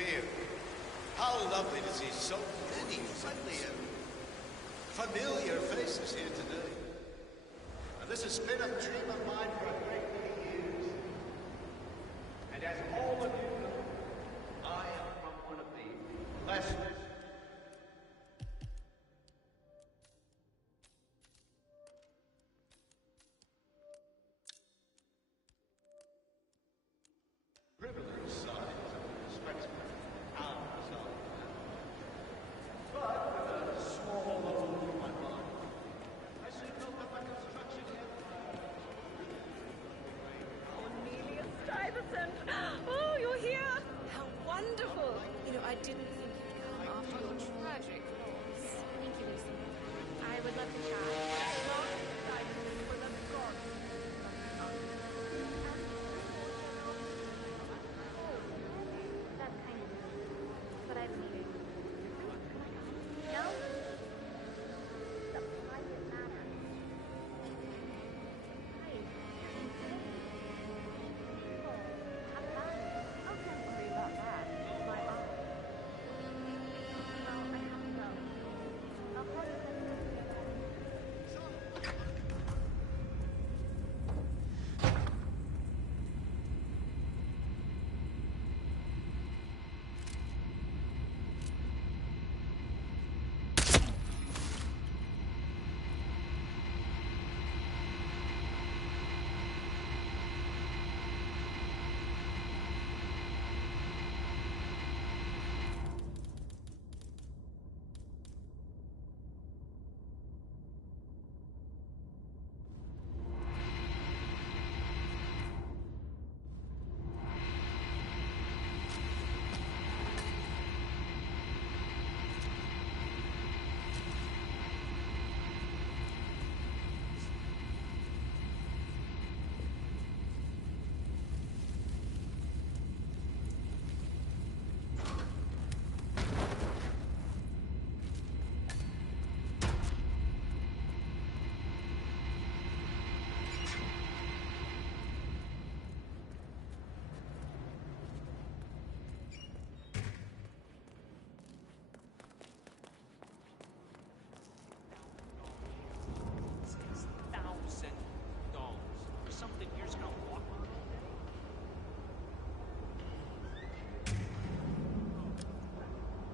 see you. How lovely to see so many friendly and familiar faces here today. Now, this has been a dream of mine for a great many years. And as all of you know, I am from one of the less privileged sides of the spectrum, hours of but with a small loan for my mind, I soon built up a construction empire. Oh, Amelia Stuyvesant! Oh, you're here! How wonderful! You know, I didn't think you'd come after your tragic loss. Thank you, Lucy. I would love to chat. Stuyvesant was a god. That's kind of rude, but I've needed. No? It's a private matter. Hi. Oh, I'm fine. Oh, don't worry about that. My mom. Well, I have to go. I'll call you when I'm $1,000 for something you're just gonna walk on all day?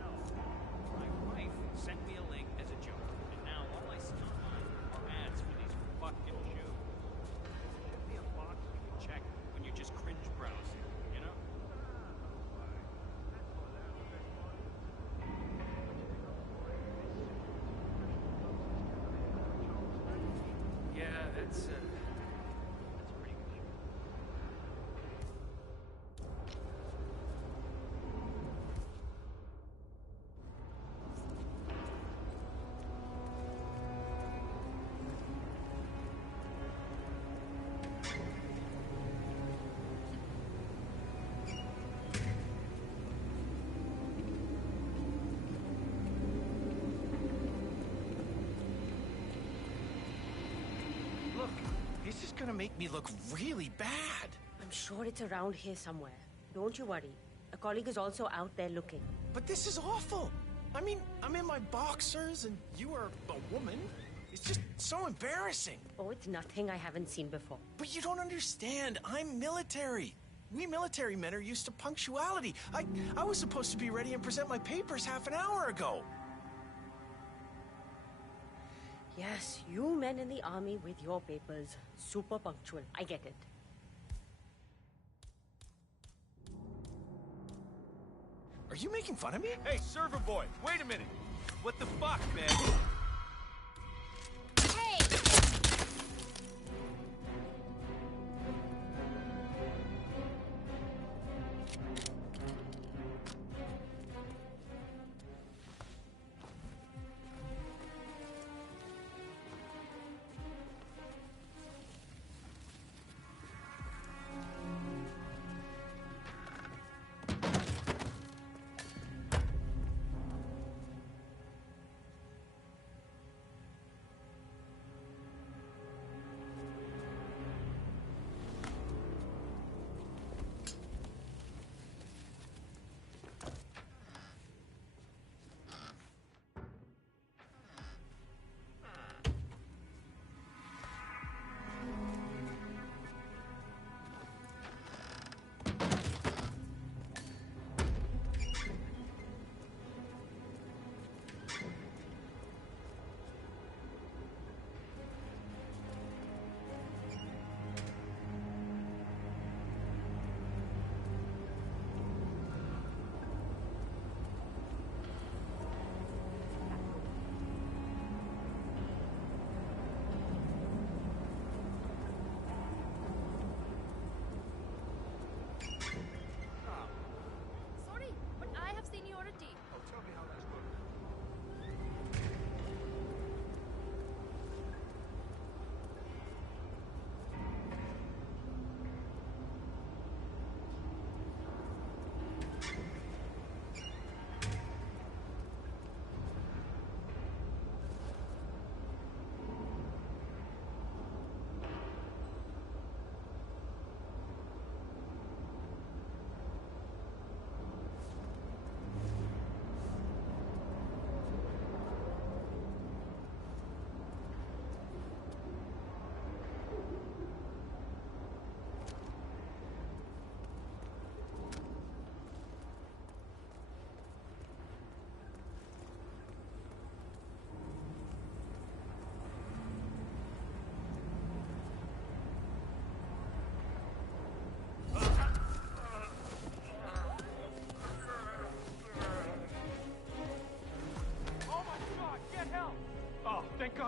No. My wife sent me a link as a joke, and now all I see online are ads for these fucking shoes. There should be a box you can check when you're just cringe browsing, you know? Yeah, that's pretty good. Look, this is gonna make me look really bad. I'm sure it's around here somewhere. Don't you worry. A colleague is also out there looking. But this is awful. I mean, I'm in my boxers and you are a woman. It's just so embarrassing. Oh, it's nothing I haven't seen before. But you don't understand. I'm military. We military men are used to punctuality. I was supposed to be ready and present my papers half an hour ago. Yes, you men in the army with your papers. Super punctual. I get it. Are you making fun of me? Hey, server boy, wait a minute. What the fuck, man? Hey!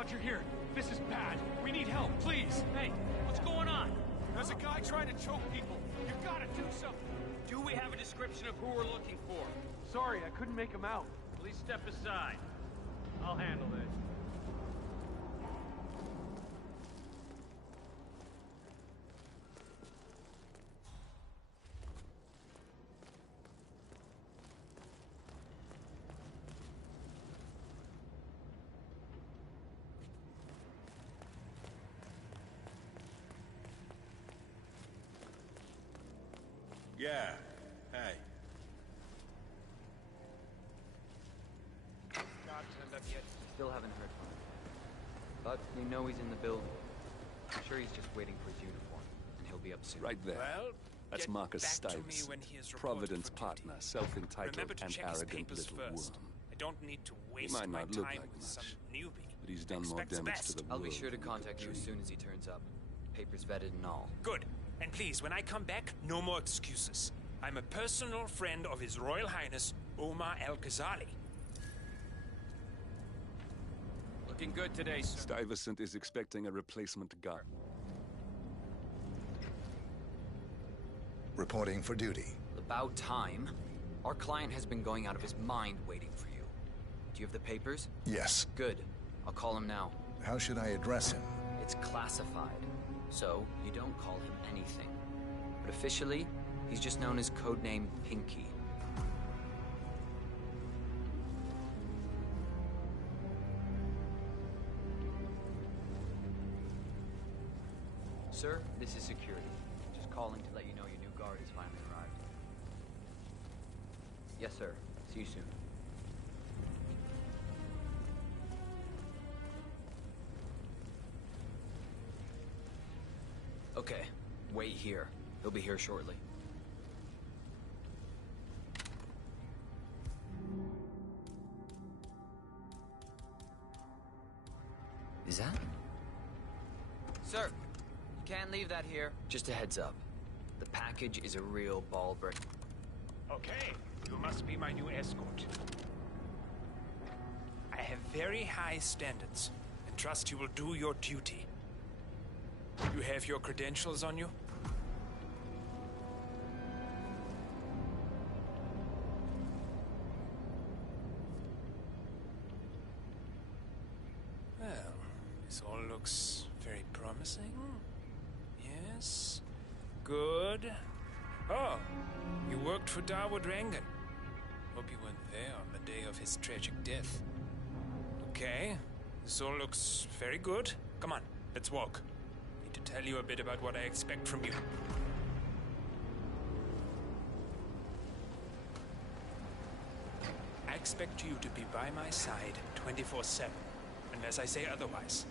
Roger, here. This is bad. We need help, please. Hey, what's going on? There's a guy trying to choke people. You gotta do something. Do we have a description of who we're looking for? Sorry, I couldn't make him out. Please step aside. I'll handle this. Yeah. Hey. Not turned up yet. Still haven't heard from him. But we know he's in the building. I'm sure he's just waiting for his uniform, and he'll be up soon. Right there. Well, That's get Marcus back to me Stives, when he is reported Providence for duty. partner, self-entitled Remember to and check his arrogant papers little first. worm. I don't need to He waste might my not look time like with much, some newbie. but he's done more Expect the damage best. to the I'll world be sure to than we contact could you as dream. soon as he turns up. Papers vetted and all. Good. And please, when I come back, no more excuses. I'm a personal friend of His Royal Highness, Omar Al-Ghazali. Looking good today, sir. Stuyvesant is expecting a replacement guard. Reporting for duty. About time. Our client has been going out of his mind waiting for you. Do you have the papers? Yes. Good. I'll call him now. How should I address him? It's classified, so you don't call him anything. But officially, he's just known as codename Pinky. Sir, this is security. Just calling to let you know your new guard has finally arrived. Yes, sir. See you soon. Okay, wait here. He'll be here shortly. Is that? Sir, you can't leave that here. Just a heads up. The package is a real ball break. Okay, you must be my new escort. I have very high standards, and trust you will do your duty. You have your credentials on you? Well, this all looks very promising. Yes. Good. Oh, you worked for Dawood Rangan. Hope you weren't there on the day of his tragic death. Okay, this all looks very good. Come on, let's walk. Need to tell you a bit about what I expect from you. I expect you to be by my side 24/7, unless I say otherwise.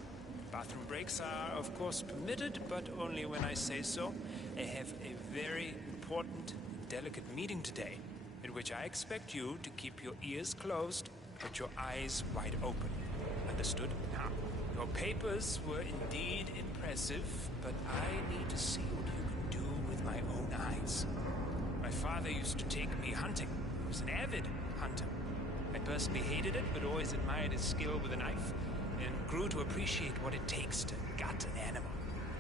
Bathroom breaks are, of course, permitted, but only when I say so. I have a very important, delicate meeting today, in which I expect you to keep your ears closed, but your eyes wide open. Understood? Now, your papers were indeed impressive, but I need to see what you can do with my own eyes. My father used to take me hunting. He was an avid hunter. I personally hated it, but always admired his skill with a knife, and grew to appreciate what it takes to gut an animal.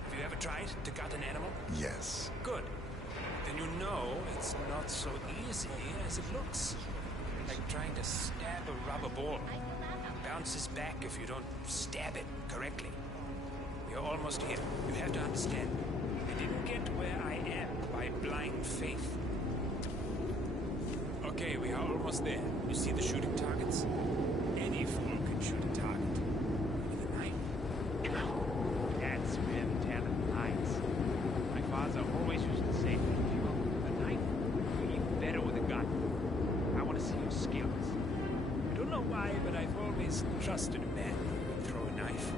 Have you ever tried to gut an animal? Yes. Good. Then you know it's not so easy as it looks. Like trying to stab a rubber ball. It bounces back if you don't stab it correctly. We're almost here. You have to understand. I didn't get where I am by blind faith. Okay, we are almost there. You see the shooting targets? Any fool can shoot a target. With a knife? That's where the talent lies. My father always used to say, if you have a knife, you're even better with a gun. I want to see your skills. I don't know why, but I've always trusted a man who can throw a knife.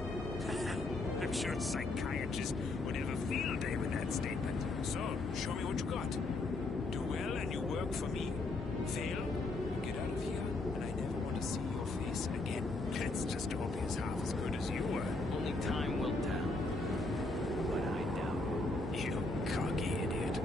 I'm sure a psychiatrist would have a field day with that statement. So, show me what you got. Do well and you work for me. Fail, you get out of here, and I never want to see your face again. Let's just hope he's half as good as you were. Only time will tell. But I doubt it. You cocky idiot.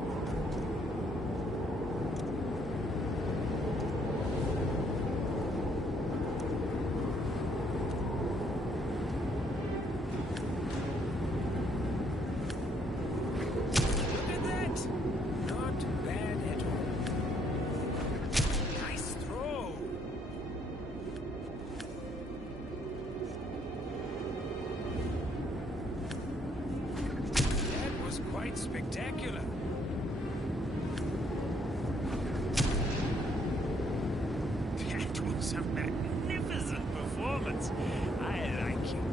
was a magnificent performance. I like you.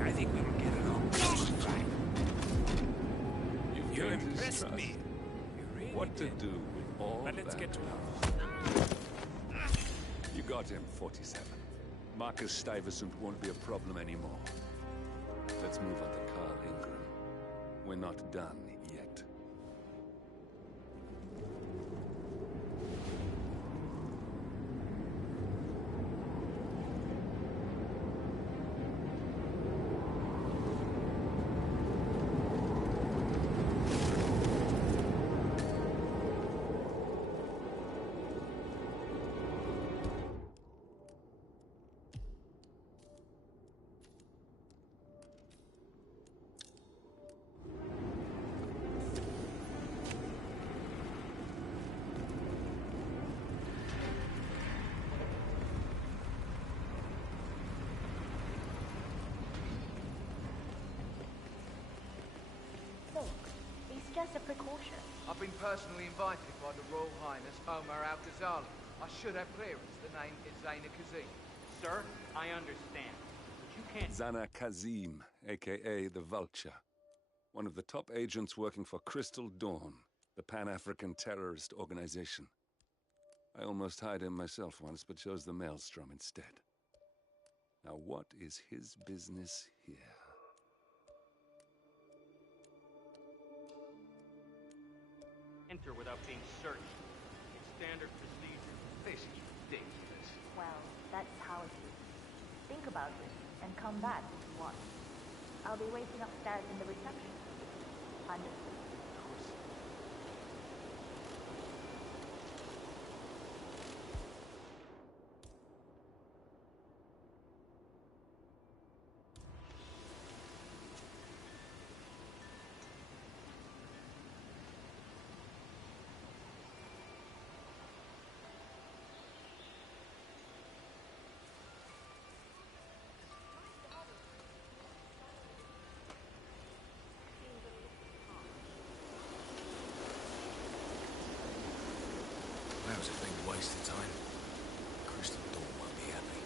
I think we will get along just fine. You gained his impressed trust. me. You really What to did. do with all But let's that? get to You got him, 47. Marcus Stuyvesant won't be a problem anymore. Let's move on to Carl Ingram. We're not done yet. Look, it's just a precaution. I've been personally invited by the Royal Highness Omar Al-Ghazali. I should have clearance. The name is Zaina Kazim. Sir, I understand. But you can't... Zana Kazim, a.k.a. the Vulture. One of the top agents working for Crystal Dawn, the Pan-African terrorist organization. I almost hired him myself once, but chose the Maelstrom instead. Now what is his business here? enter without being searched. It's standard procedure. This is ridiculous. Well, that's how it is. Think about it and come back if you want. I'll be waiting upstairs in the reception. Understood. That was a big waste of time. Crystal Dawn won't be happy.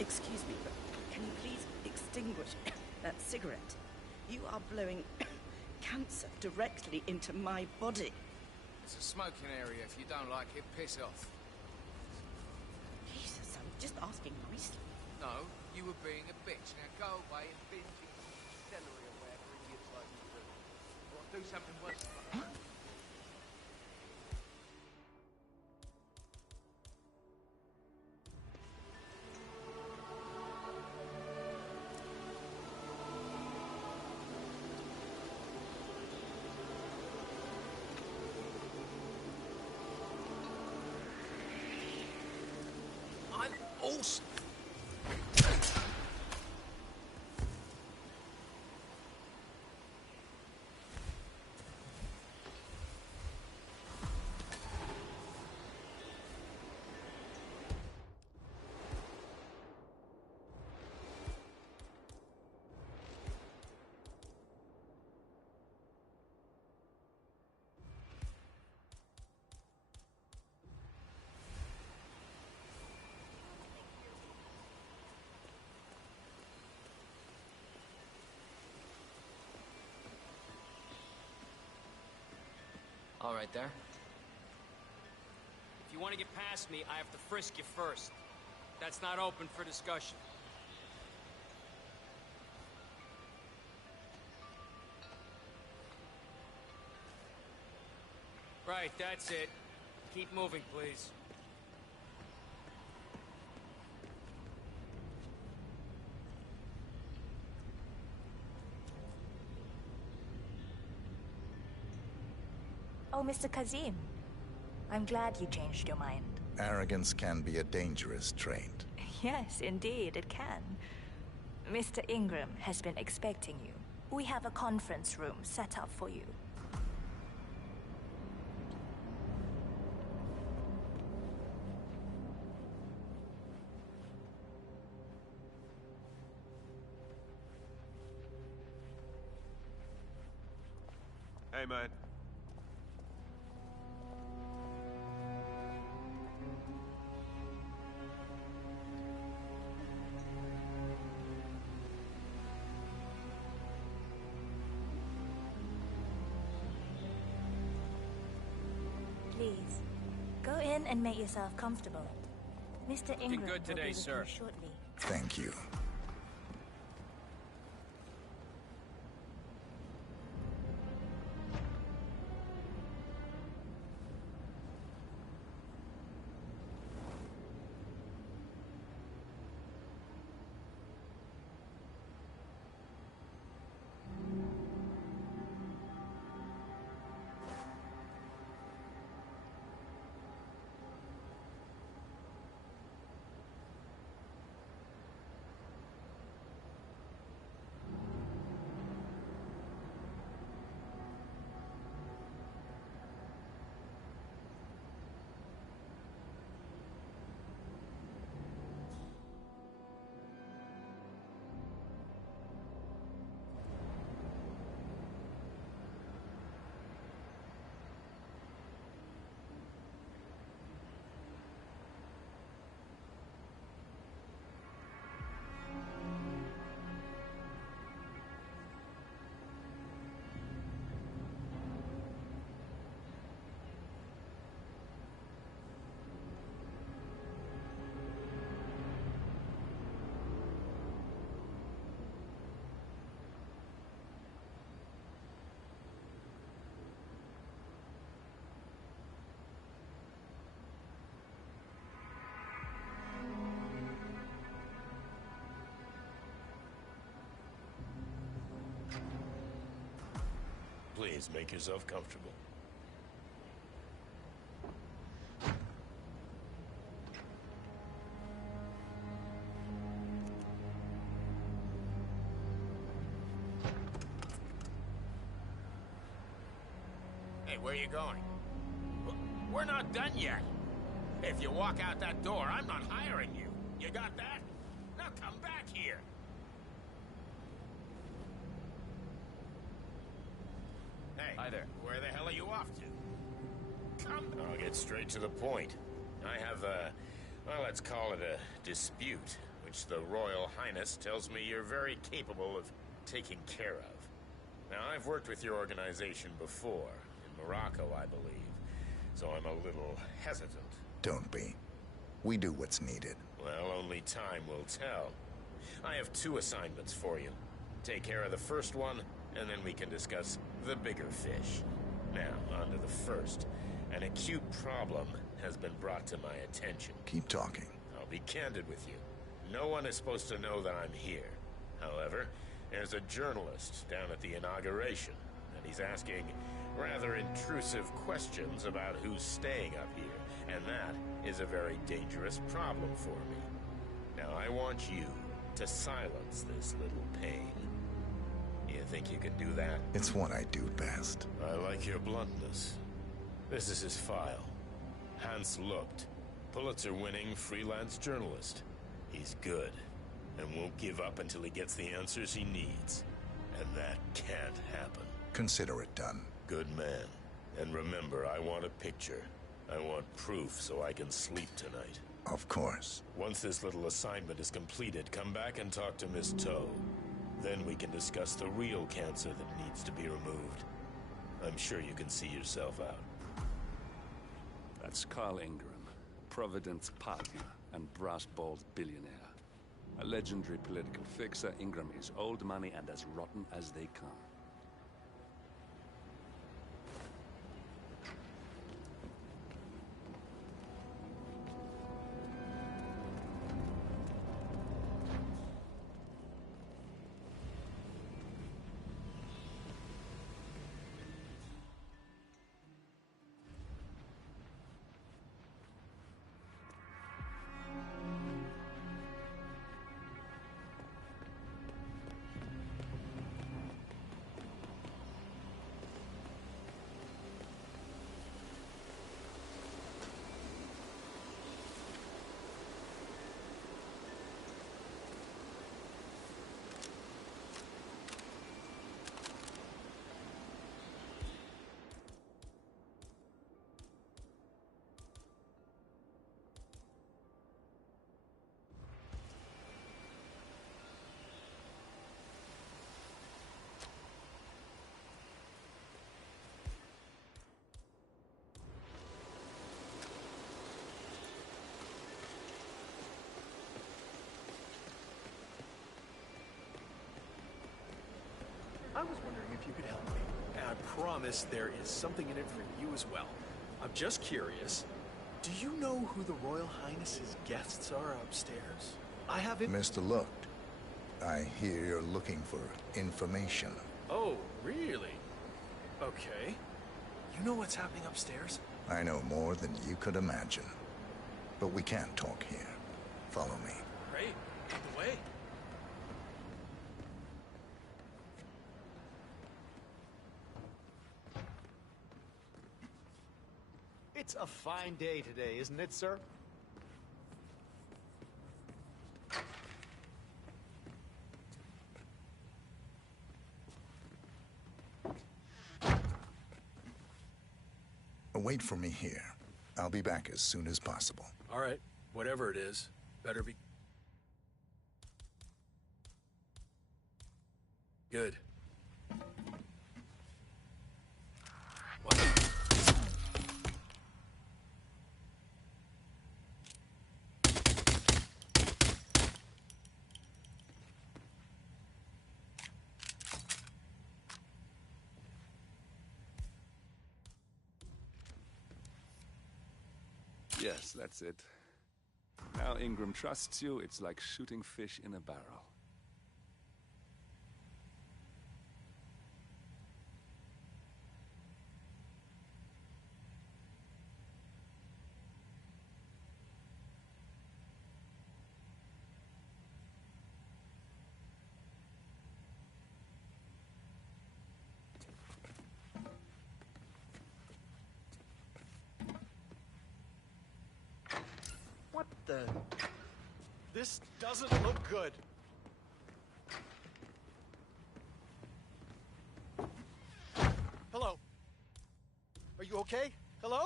Excuse me, but can you please extinguish that cigarette? You are blowing cancer directly into my body. It's a smoking area. If you don't like it, piss off. Jesus, I'm just asking nicely. No, you were being a bitch. Now go away and binge your celery or whatever idiots like you do. Or do something worse. I'm awesome. All right there. If you want to get past me, I have to frisk you first. That's not open for discussion. Right, that's it. Keep moving, please. Oh, Mr. Kazim. I'm glad you changed your mind. Arrogance can be a dangerous trait. Yes, indeed, it can. Mr. Ingram has been expecting you. We have a conference room set up for you. Hey, man. Please, go in and make yourself comfortable. Mr. Ingram good will today, be with sir. you shortly. Thank you. Please make yourself comfortable. Hey, where are you going? We're not done yet. If you walk out that door, I'm not hiring you. You got that? Now come back here. Hey, Hi there. Where the hell are you off to? Come. I'll get straight to the point. I have well, let's call it a dispute, which the Royal Highness tells me you're very capable of taking care of. Now, I've worked with your organization before, in Morocco, I believe, so I'm a little hesitant. Don't be. We do what's needed. Well, only time will tell. I have 2 assignments for you. Take care of the first one, and then we can discuss the bigger fish. Now, on to the first. An acute problem has been brought to my attention. Keep talking. I'll be candid with you. No one is supposed to know that I'm here. However, there's a journalist down at the inauguration, and he's asking rather intrusive questions about who's staying up here, and that is a very dangerous problem for me. Now, I want you to silence this little pain. You think you can do that? It's what I do best. I like your bluntness. This is his file. Hans Lucht, Pulitzer-winning freelance journalist. He's good, and won't give up until he gets the answers he needs. And that can't happen. Consider it done. Good man. And remember, I want a picture. I want proof so I can sleep tonight. Of course. Once this little assignment is completed, come back and talk to Miss Toe. Then we can discuss the real cancer that needs to be removed. I'm sure you can see yourself out. That's Carl Ingram, Providence partner and brass balls billionaire. A legendary political fixer, Ingram is old money and as rotten as they come. you could help me. And I promise there is something in it for you as well. I'm just curious. Do you know who the Royal Highness's guests are upstairs? I have it. Mr. Looked, I hear you're looking for information. Oh, really? Okay. You know what's happening upstairs? I know more than you could imagine. But we can't talk here. Follow me. Great. Lead the way. It's a fine day today, isn't it, sir? Wait for me here. I'll be back as soon as possible. All right. Whatever it is, better be good. What? Yes, that's it. Now Ingram trusts you, it's like shooting fish in a barrel. What the? This doesn't look good. Hello? Are you okay? Hello?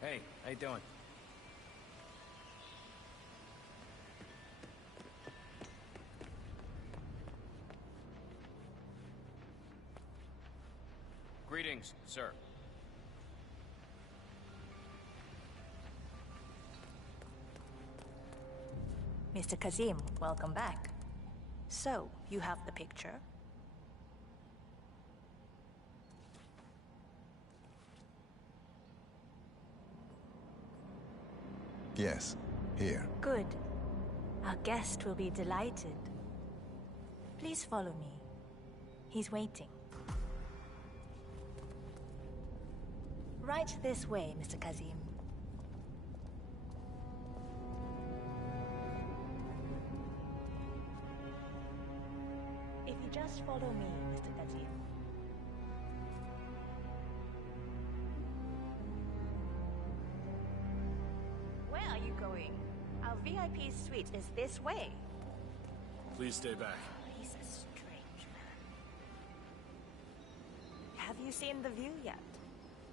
Hey, how you doing? Greetings, sir. Mr. Kazim, welcome back. So, you have the picture? Yes, here. Good. Our guest will be delighted. Please follow me. He's waiting. Right this way, Mr. Kazim. If you just follow me, Mr. Kazim. Where are you going? Our VIP suite is this way. Please stay back. He's a strange man. Have you seen the view yet?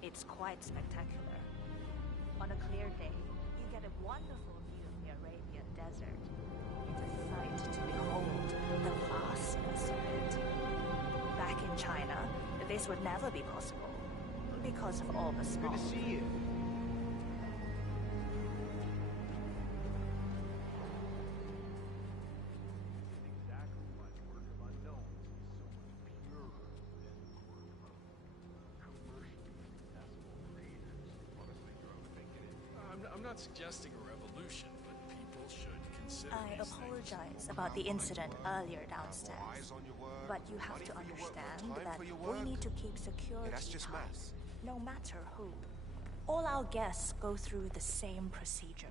It's quite spectacular. On a clear day, you get a wonderful view of the Arabian desert. It's a sight to behold, the vastness of it. Back in China, this would never be possible, because of all the smog. Good to see you. I'm not suggesting a revolution, but people should consider I these apologize about the incident earlier downstairs, but you have to understand that we need to keep security tight, no matter who. All our guests go through the same procedure.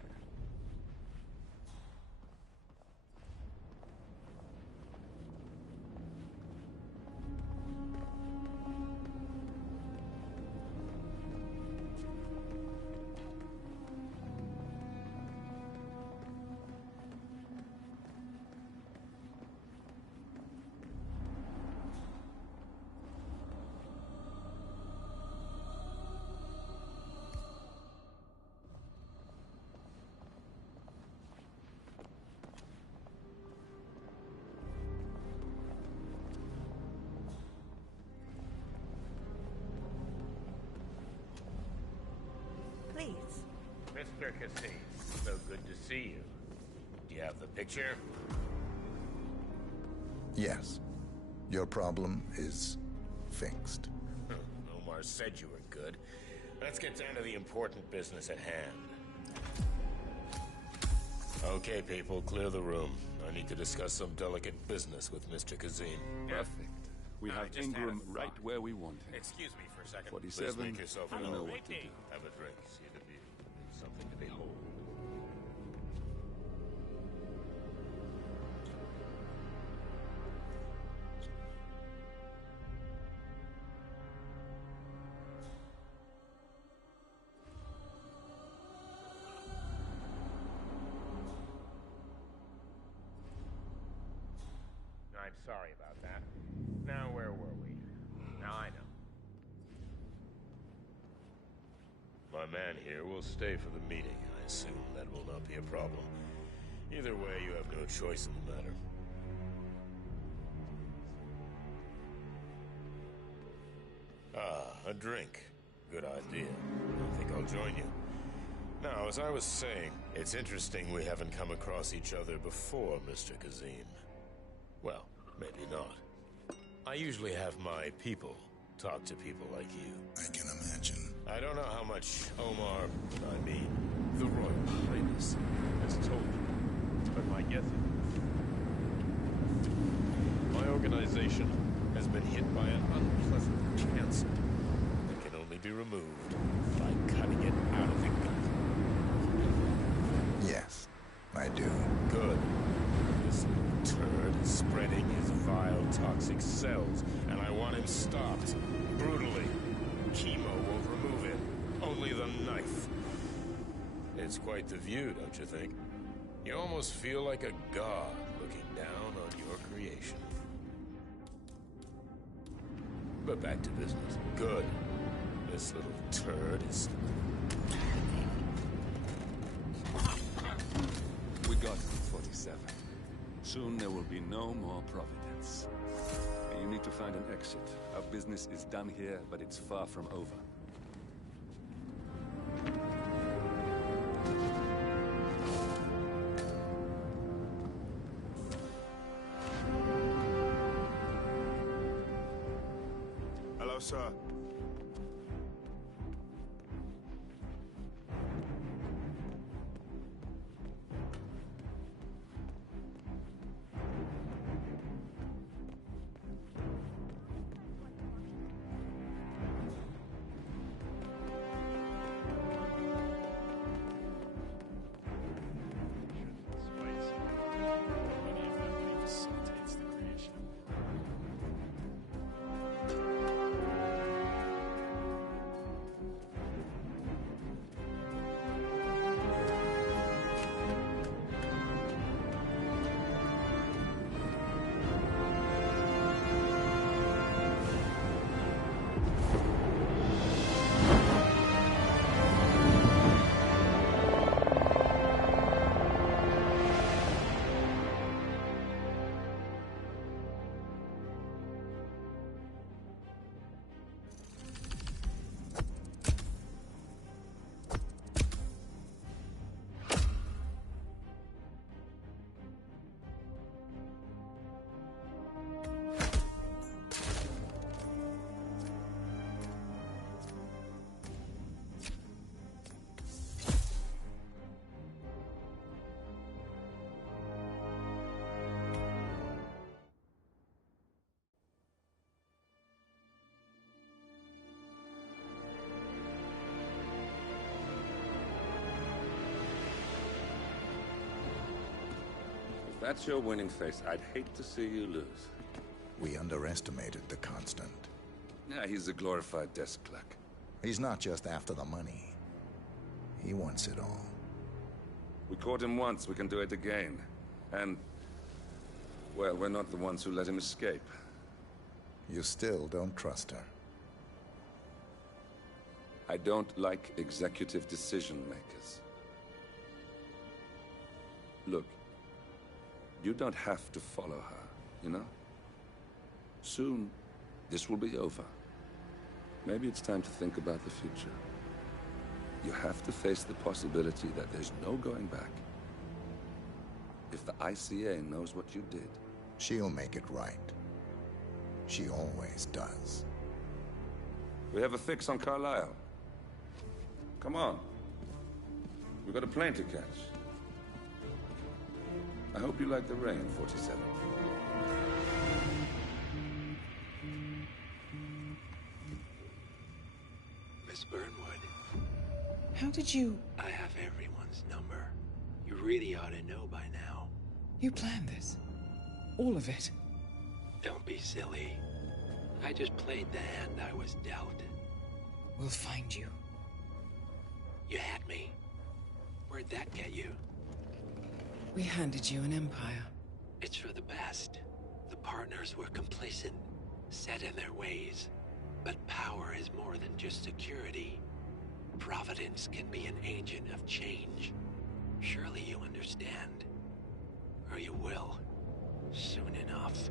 Mr. Cassis, so good to see you. Do you have the picture? Yes. Your problem is fixed. Omar said you were good. Let's get down to the important business at hand. Okay, people, clear the room. I need to discuss some delicate business with Mr. Kazim. Perfect. We have Ingram right where we want him. Excuse me for a second. 47, Please make yourself I don't know known. what to do. Have a drink, see the view. It's something to behold. I'm sorry about that. Now, where were we? Now I know. My man here will stay for the meeting. I assume that will not be a problem. Either way, you have no choice in the matter. Ah, a drink. Good idea. I think I'll join you. Now, as I was saying, it's interesting we haven't come across each other before, Mr. Kazim. Well, maybe not. I usually have my people talk to people like you. I can imagine. I don't know how much Omar, I mean, the Royal Highness, has told you, but my guess is my organization has been hit by an unpleasant cancer that can only be removed by cutting it out of the gut. Yes, I do. Good. This little turd is spreading his vile, toxic cells, and I want him stopped. Brutally. Chemo won't remove him. Only the knife. It's quite the view, don't you think? You almost feel like a god looking down on your creation. But back to business. Good. This little turd is... We got it, 47. Soon there will be no more Providence. And you need to find an exit. Our business is done here, but it's far from over. Hello, sir. If that's your winning face, I'd hate to see you lose. We underestimated the Constant. Yeah, he's a glorified desk clerk. He's not just after the money. He wants it all. We caught him once, we can do it again. And, well, we're not the ones who let him escape. You still don't trust her. I don't like executive decision makers. Look, you don't have to follow her, you know? Soon, this will be over. Maybe it's time to think about the future. You have to face the possibility that there's no going back. If the ICA knows what you did... She'll make it right. She always does. We have a fix on Carlisle. Come on. We've got a plane to catch. I hope you like the rain, 47. Miss Burnwood. How did you... I have everyone's number. You really ought to know by now. You planned this? All of it? Don't be silly. I just played the hand I was dealt. We'll find you. You had me. Where'd that get you? We handed you an empire. It's for the best. The partners were complacent, set in their ways. But power is more than just security. Providence can be an agent of change. Surely you understand. Or you will. Soon enough.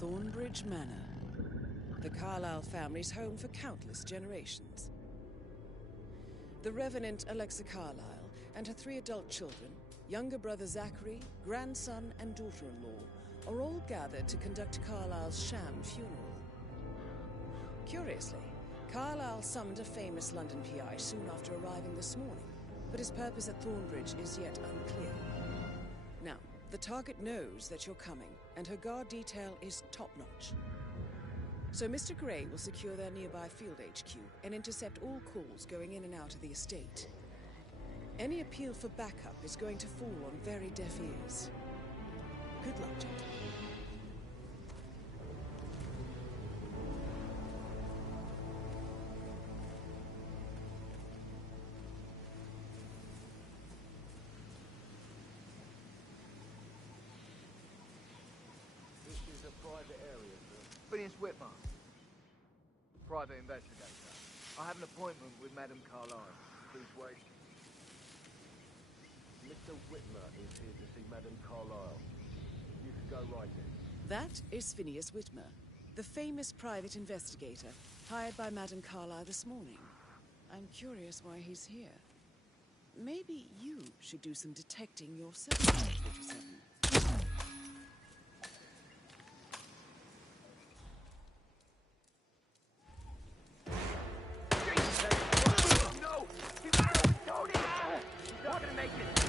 Thornbridge Manor. The Carlisle family's home for countless generations. The Revenant Alexa Carlisle and her 3 adult children, younger brother Zachary, grandson and daughter-in-law, are all gathered to conduct Carlisle's sham funeral. Curiously, Carlisle summoned a famous London PI soon after arriving this morning, but his purpose at Thornbridge is yet unclear. Now, the target knows that you're coming, and her guard detail is top-notch. So Mr. Gray will secure their nearby field HQ and intercept all calls going in and out of the estate. Any appeal for backup is going to fall on very deaf ears. Good luck, gentlemen. This is a private area, sir. Phineas Whitman, private investigator. I have an appointment with Madame Carlisle. Please wait. Mr. Whitmer is here to see Madame Carlisle. You can go right in. That is Phineas Whitmer, the famous private investigator hired by Madame Carlisle this morning. I'm curious why he's here. Maybe you should do some detecting yourself, 47. No! Tony! He's not gonna make it!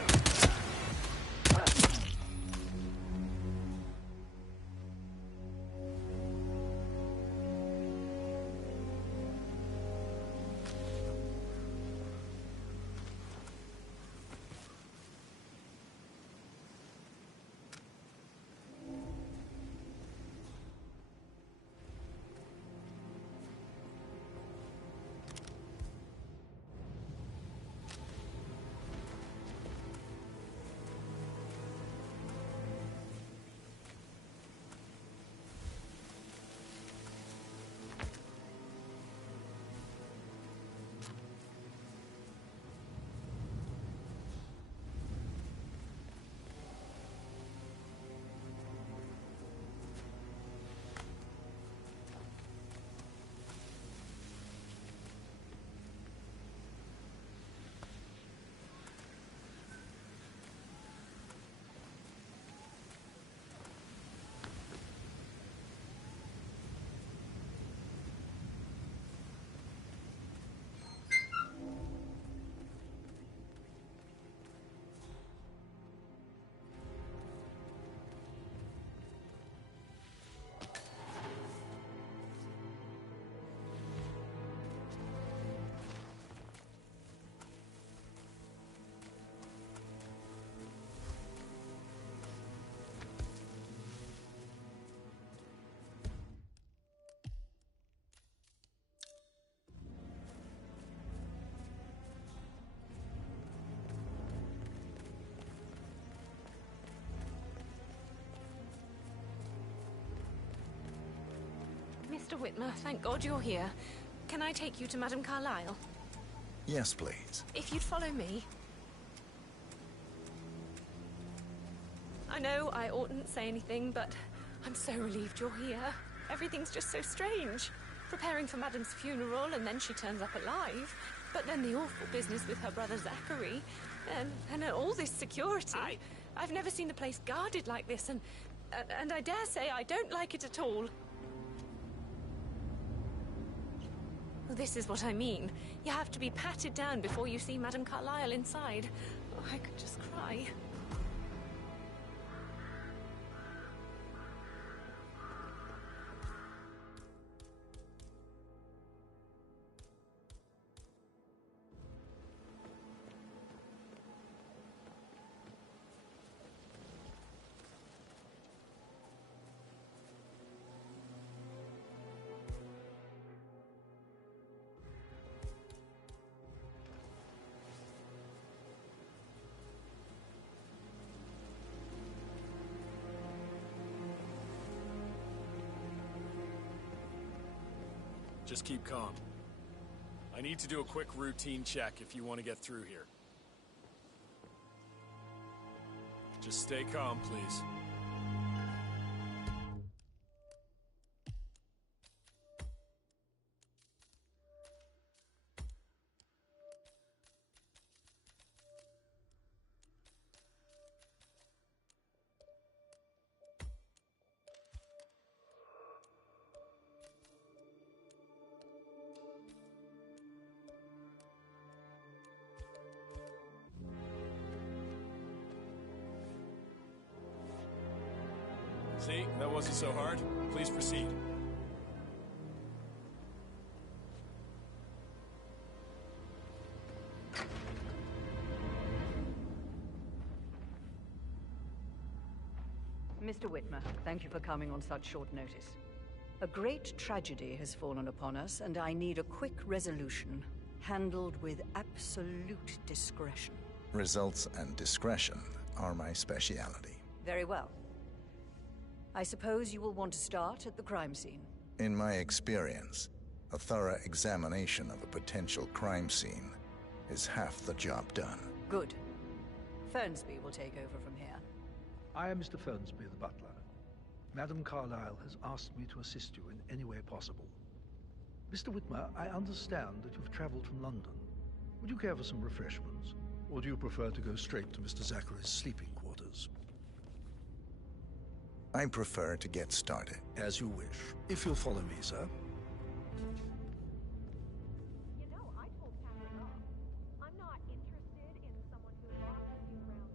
Mr. Whitmer, thank God you're here. Can I take you to Madame Carlyle? Yes, please. If you'd follow me. I know I oughtn't say anything, but I'm so relieved you're here. Everything's just so strange. Preparing for Madame's funeral, and then she turns up alive. But then the awful business with her brother Zachary, and all this security. I've never seen the place guarded like this, and I dare say I don't like it at all. Well, this is what I mean. You have to be patted down before you see Madame Carlyle inside. Oh, I could just cry. Just keep calm. I need to do a quick routine check if you want to get through here. Just stay calm, please. See, that wasn't so hard. Please proceed. Mr. Whitmer, thank you for coming on such short notice. A great tragedy has fallen upon us, and I need a quick resolution, handled with absolute discretion. Results and discretion are my speciality. Very well. I suppose you will want to start at the crime scene. In my experience, a thorough examination of a potential crime scene is half the job done. Good. Fernsby will take over from here. I am Mr. Fernsby, the butler. Madame Carlyle has asked me to assist you in any way possible. Mr. Whitmer, I understand that you've traveled from London. Would you care for some refreshments? Or do you prefer to go straight to Mr. Zachary's sleeping quarters? I prefer to get started. As you wish. If you'll follow me, sir. You know, I told Cameron off. I'm not interested in someone who bosses you around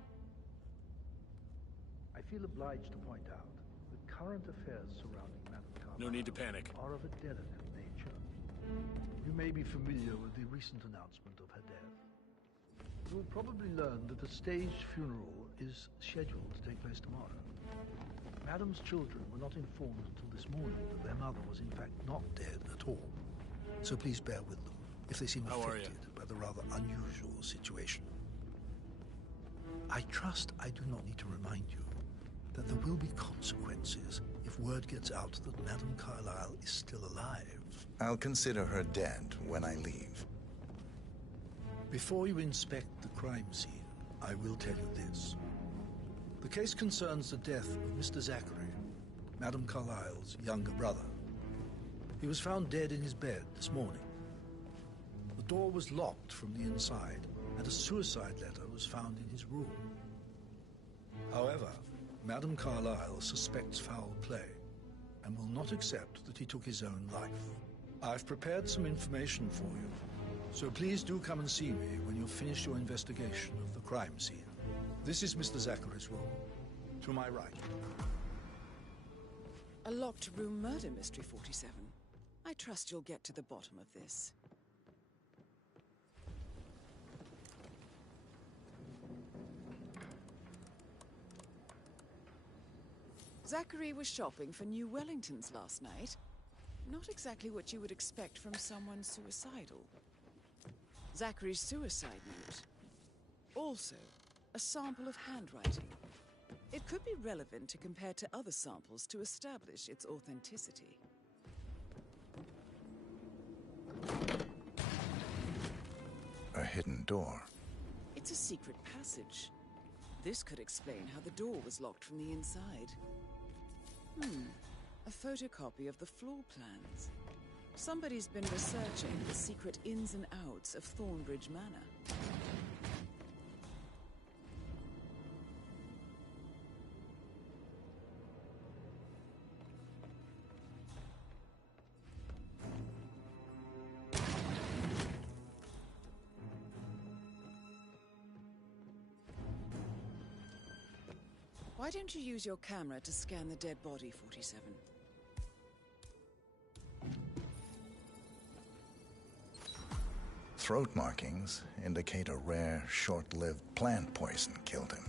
like that. I feel obliged to point out that current affairs surrounding Madame Carlyle No need to panic. are of a delicate nature. You may be familiar with the recent announcement of her death. You will probably learn that a staged funeral is scheduled to take place tomorrow. Madame's children were not informed until this morning that their mother was in fact not dead at all. So please bear with them if they seem affected by the rather unusual situation. I trust I do not need to remind you that there will be consequences if word gets out that Madame Carlyle is still alive. I'll consider her dead when I leave. Before you inspect the crime scene, I will tell you this. The case concerns the death of Mr. Zachary, Madame Carlyle's younger brother. He was found dead in his bed this morning. The door was locked from the inside, and a suicide letter was found in his room. However, Madame Carlyle suspects foul play and will not accept that he took his own life. I've prepared some information for you, so please do come and see me when you've finished your investigation of the crime scene. This is Mr. Zachary's room, to my right. A locked room murder mystery, 47. I trust you'll get to the bottom of this. Zachary was shopping for New Wellingtons last night. Not exactly what you would expect from someone suicidal. Zachary's suicide note. Also, a sample of handwriting. It could be relevant to compare to other samples to establish its authenticity. A hidden door. It's a secret passage. This could explain how the door was locked from the inside. A photocopy of the floor plans. Somebody's been researching the secret ins and outs of Thornbridge Manor. Why don't you use your camera to scan the dead body, 47? Throat markings indicate a rare, short-lived plant poison killed him.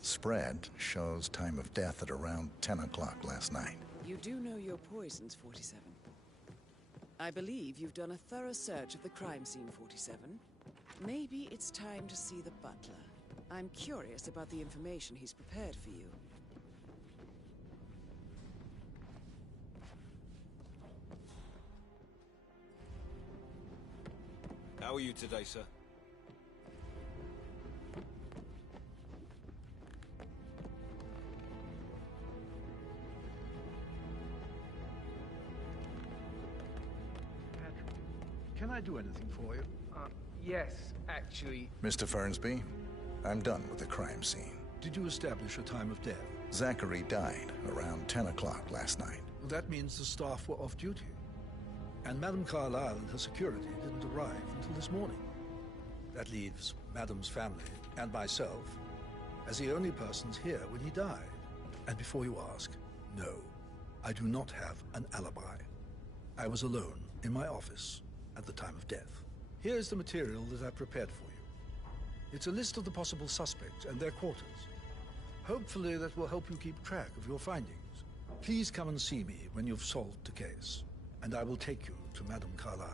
Spread shows time of death at around 10 o'clock last night. You do know your poisons, 47. I believe you've done a thorough search of the crime scene, 47. Maybe it's time to see the butler. I'm curious about the information he's prepared for you. How are you today, sir? Patrick, can I do anything for you? Yes, actually. Mr. Fernsby, I'm done with the crime scene. Did you establish a time of death? Zachary died around 10 o'clock last night. Well, that means the staff were off duty. And Madame Carlyle and her security didn't arrive until this morning. That leaves Madame's family and myself as the only persons here when he died. And before you ask, no, I do not have an alibi. I was alone in my office at the time of death. Here's the material that I've prepared for you. It's a list of the possible suspects and their quarters. Hopefully that will help you keep track of your findings. Please come and see me when you've solved the case, and I will take you to Madame Carlyle.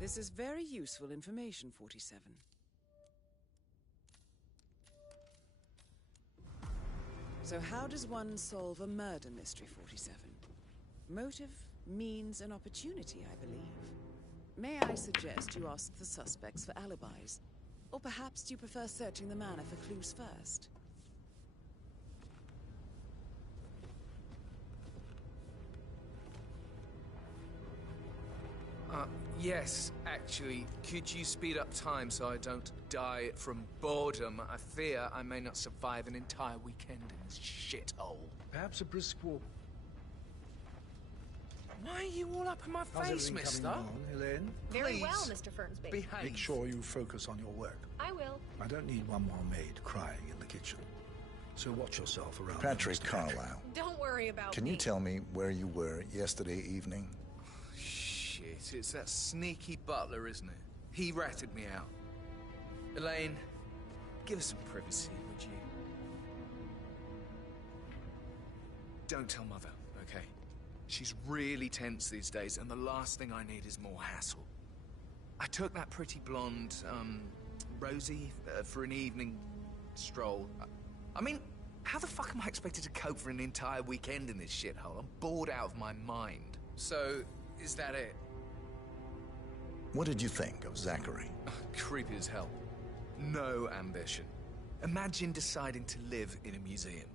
This is very useful information, 47. So how does one solve a murder mystery, 47? Motive, means, and opportunity, I believe. May I suggest you ask the suspects for alibis? Or perhaps do you prefer searching the manor for clues first? Yes, actually. Could you speed up time so I don't die from boredom? I fear I may not survive an entire weekend in this shithole. Perhaps a brisk walk. Why are you all up in my How's face, everything mister? coming along, Elaine? Very Please. well, Mr. Fernsby. Behave. Make sure you focus on your work. I will. I don't need one more maid crying in the kitchen. So watch yourself around. Patrick Carlyle, Don't worry about can me. you tell me where you were yesterday evening? Shit, it's that sneaky butler, isn't it? He ratted me out. Elaine, give us some privacy, would you? Don't tell Mother, okay? She's really tense these days, and the last thing I need is more hassle. I took that pretty blonde, Rosie, for an evening stroll. I mean, how the fuck am I expected to cope for an entire weekend in this shithole? I'm bored out of my mind. So, is that it? What did you think of Zachary? Creepy as hell. No ambition. Imagine deciding to live in a museum.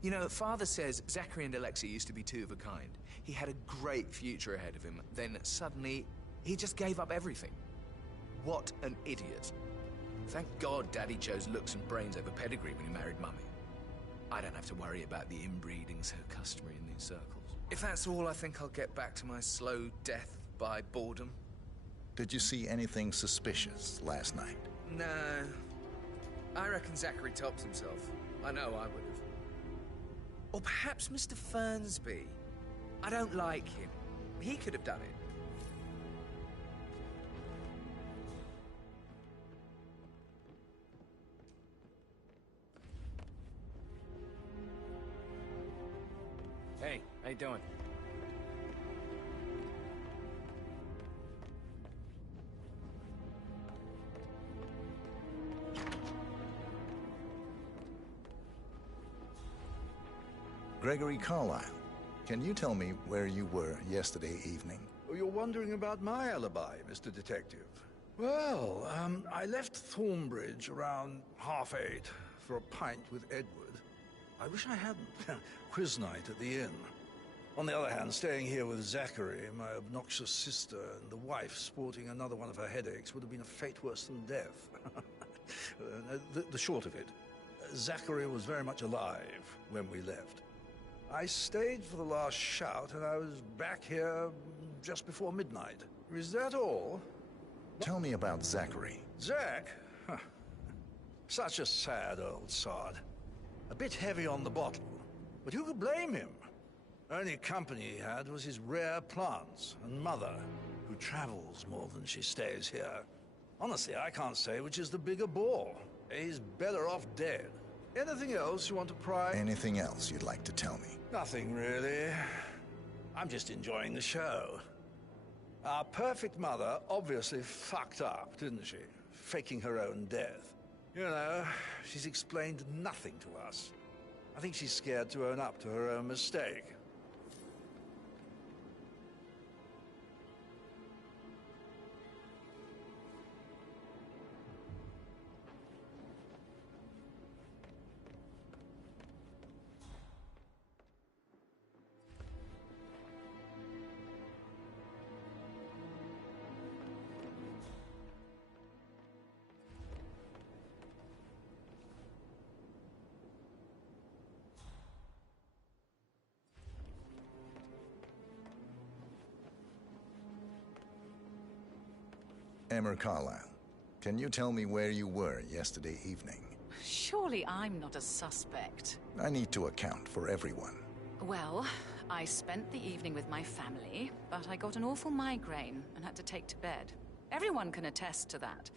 You know, Father says Zachary and Alexia used to be two of a kind. He had a great future ahead of him, then suddenly, he just gave up everything. What an idiot. Thank God Daddy chose looks and brains over pedigree when he married Mummy. I don't have to worry about the inbreeding so customary in these circles. If that's all, I think I'll get back to my slow death by boredom. Did you see anything suspicious last night? No. I reckon Zachary tops himself. I know I would have. Or perhaps Mr. Fernsby. I don't like him. He could have done it. Hey, how you doing? Gregory Carlyle, can you tell me where you were yesterday evening? Oh, you're wondering about my alibi, Mr. Detective. Well, I left Thornbridge around 8:30 for a pint with Edward. I wish I hadn't. Quiz night at the inn. On the other hand, staying here with Zachary, my obnoxious sister, and the wife sporting another one of her headaches would have been a fate worse than death. The short of it, Zachary was very much alive when we left. I stayed for the last shout, and I was back here just before midnight. Is that all? Tell me about Zachary. Zach? Huh. Such a sad old sod. A bit heavy on the bottle, but who could blame him? Only company he had was his rare plants and mother, who travels more than she stays here. Honestly, I can't say which is the bigger bore. He's better off dead. Anything else you want to pry? Anything else you'd like to tell me? Nothing really. I'm just enjoying the show. Our perfect mother obviously fucked up, didn't she? Faking her own death. You know, she's explained nothing to us. I think she's scared to own up to her own mistake. Emmer Carlyle, can you tell me where you were yesterday evening? Surely I'm not a suspect. I need to account for everyone. Well, I spent the evening with my family, but I got an awful migraine and had to take to bed. Everyone can attest to that.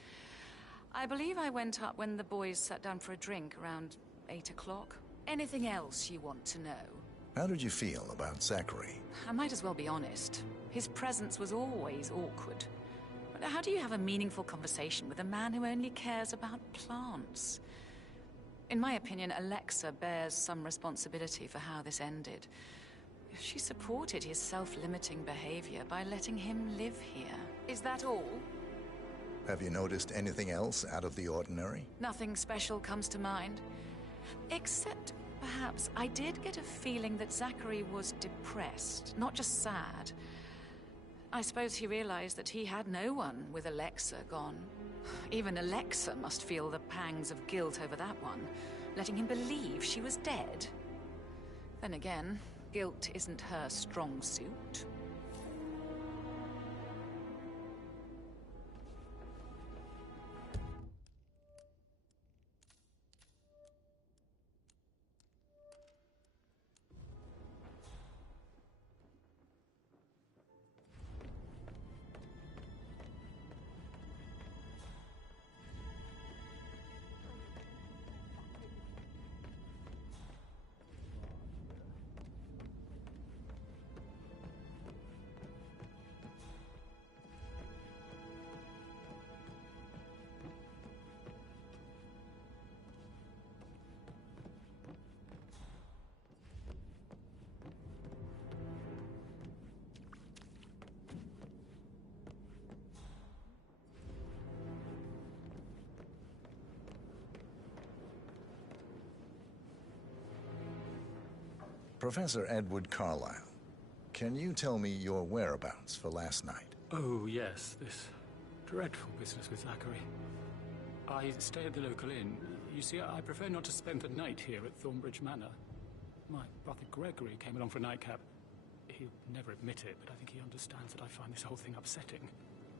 I believe I went up when the boys sat down for a drink around 8 o'clock. Anything else you want to know? How did you feel about Zachary? I might as well be honest. His presence was always awkward. But how do you have a meaningful conversation with a man who only cares about plants? In my opinion, Alexa bears some responsibility for how this ended. She supported his self-limiting behavior by letting him live here. Is that all? Have you noticed anything else out of the ordinary? Nothing special comes to mind. Except, perhaps, I did get a feeling that Zachary was depressed, not just sad. I suppose he realized that he had no one with Alexa gone. Even Alexa must feel the pangs of guilt over that one, letting him believe she was dead. Then again, guilt isn't her strong suit. Professor Edward Carlyle, can you tell me your whereabouts for last night? Oh, yes, this dreadful business with Zachary. I stay at the local inn. You see, I prefer not to spend the night here at Thornbridge Manor. My brother Gregory came along for a nightcap. He'll never admit it, but I think he understands that I find this whole thing upsetting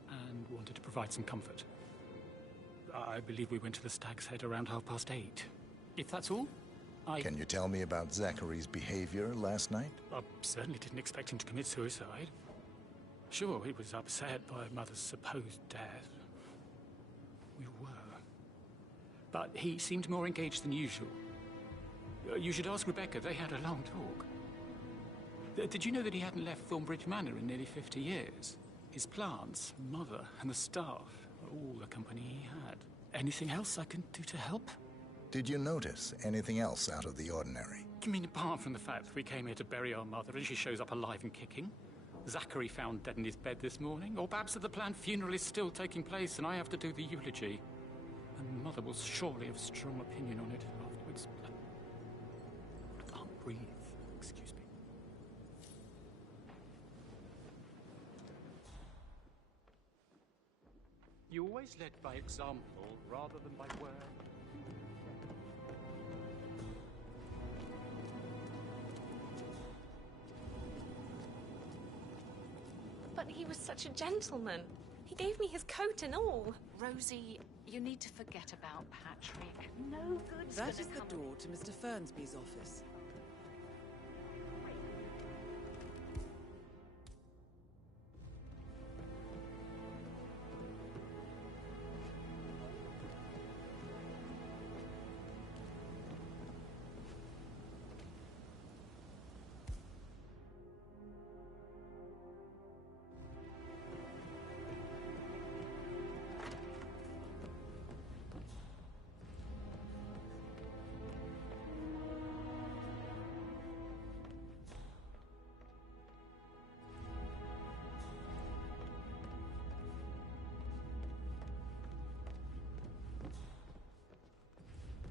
and wanted to provide some comfort. I believe we went to the Stag's Head around 8:30. If that's all, Can you tell me about Zachary's behavior last night? I certainly didn't expect him to commit suicide. Sure, he was upset by Mother's supposed death. We were. But he seemed more engaged than usual. You should ask Rebecca. They had a long talk. Did you know that he hadn't left Thornbridge Manor in nearly 50 years? His plants, Mother, and the staff were all the company he had. Anything else I can do to help? Did you notice anything else out of the ordinary? You mean apart from the fact that we came here to bury our mother and she shows up alive and kicking? Zachary found dead in his bed this morning? Or perhaps that the planned funeral is still taking place and I have to do the eulogy? And Mother will surely have a strong opinion on it afterwards. I can't breathe. Excuse me. You always led by example rather than by word. But he was such a gentleman. He gave me his coat and all. Rosie, you need to forget about Patrick. No good's That gonna is the come. door to Mr. Fernsby's office.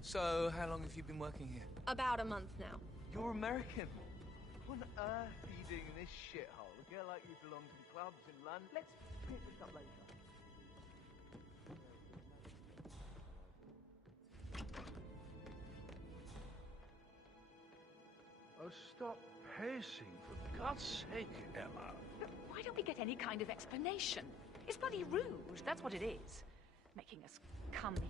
So, how long have you been working here? About a month now. You're American. What on earth are you doing in this shithole? A girl like you belongs in clubs in London. Let's pick this up later. Oh, stop pacing, for God's sake, Emma. Look, why don't we get any kind of explanation? It's bloody rude, that's what it is. Making us come here.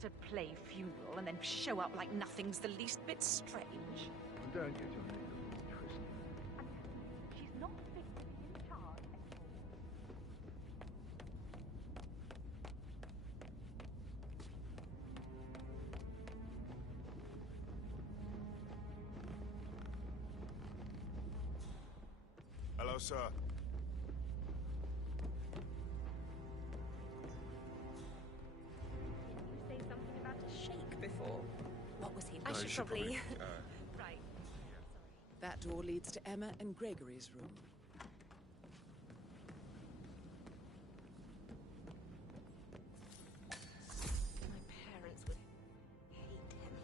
To play funeral and then show up like nothing's the least bit strange. Don't get your fingers twisted. She's not fit to be in charge Hello, sir. Before. What was he? I No, should you should probably. Right. That door leads to Emma and Gregory's room. My parents would hate him.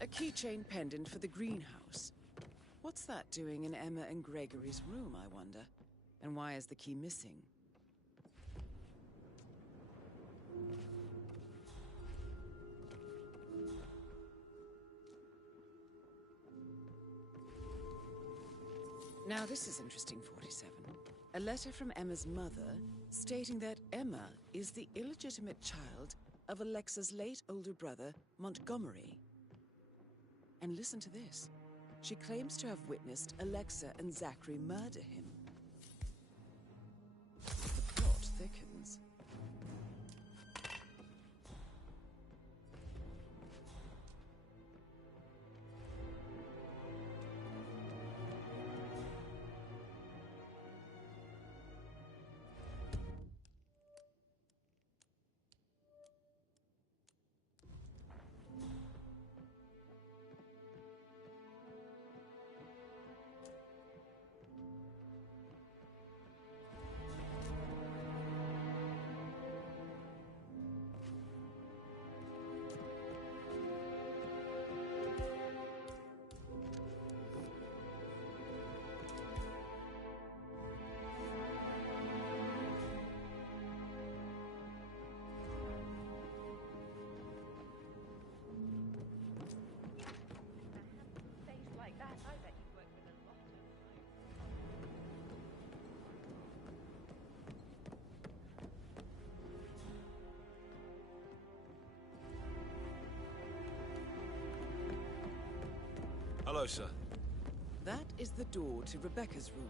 A keychain pendant for the greenhouse. What's that doing in Emma and Gregory's room, I wonder? And why is the key missing? Now this is interesting, 47. A letter from Emma's mother stating that Emma is the illegitimate child of Alexa's late older brother, Montgomery. And listen to this. She claims to have witnessed Alexa and Zachary murder him. The plot thickens. Hello, sir. That is the door to Rebecca's room.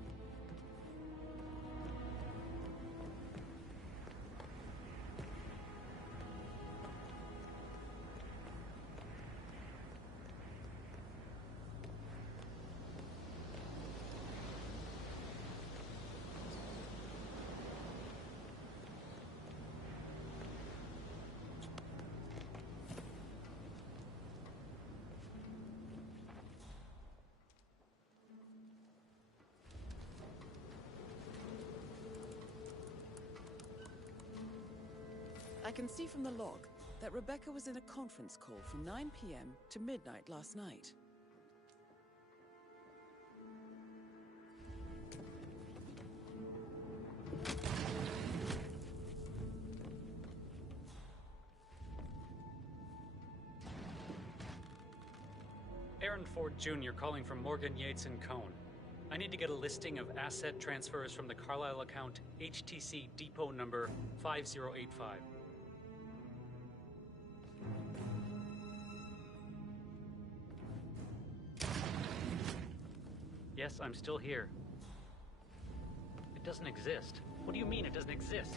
I can see from the log that Rebecca was in a conference call from 9 p.m. to midnight last night. Aaron Ford Jr. calling from Morgan, Yates & Cohn. I need to get a listing of asset transfers from the Carlisle account HTC depot number 5085. Yes, I'm still here. It doesn't exist. What do you mean it doesn't exist?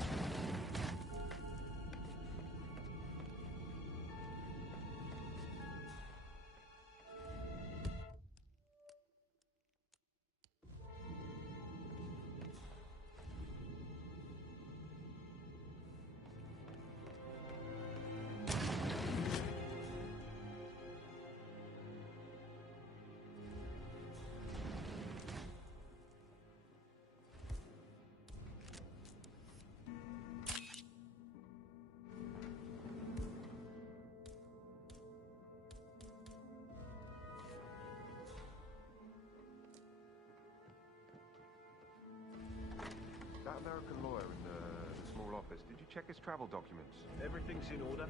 That American lawyer in the small office, did you check his travel documents? Everything's in order.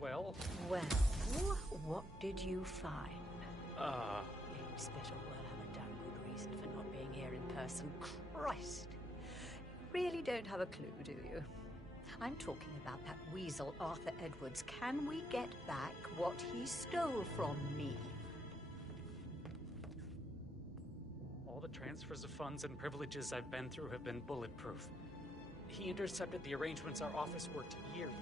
Well? Well, what did you find? You better well have a damn good reason for not being here in person. Christ! You really don't have a clue, do you? I'm talking about that weasel Arthur Edwards. Can we get back what he stole from me? All the transfers of funds and privileges I've been through have been bulletproof. He intercepted the arrangements our office worked yearly.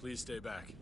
Please stay back.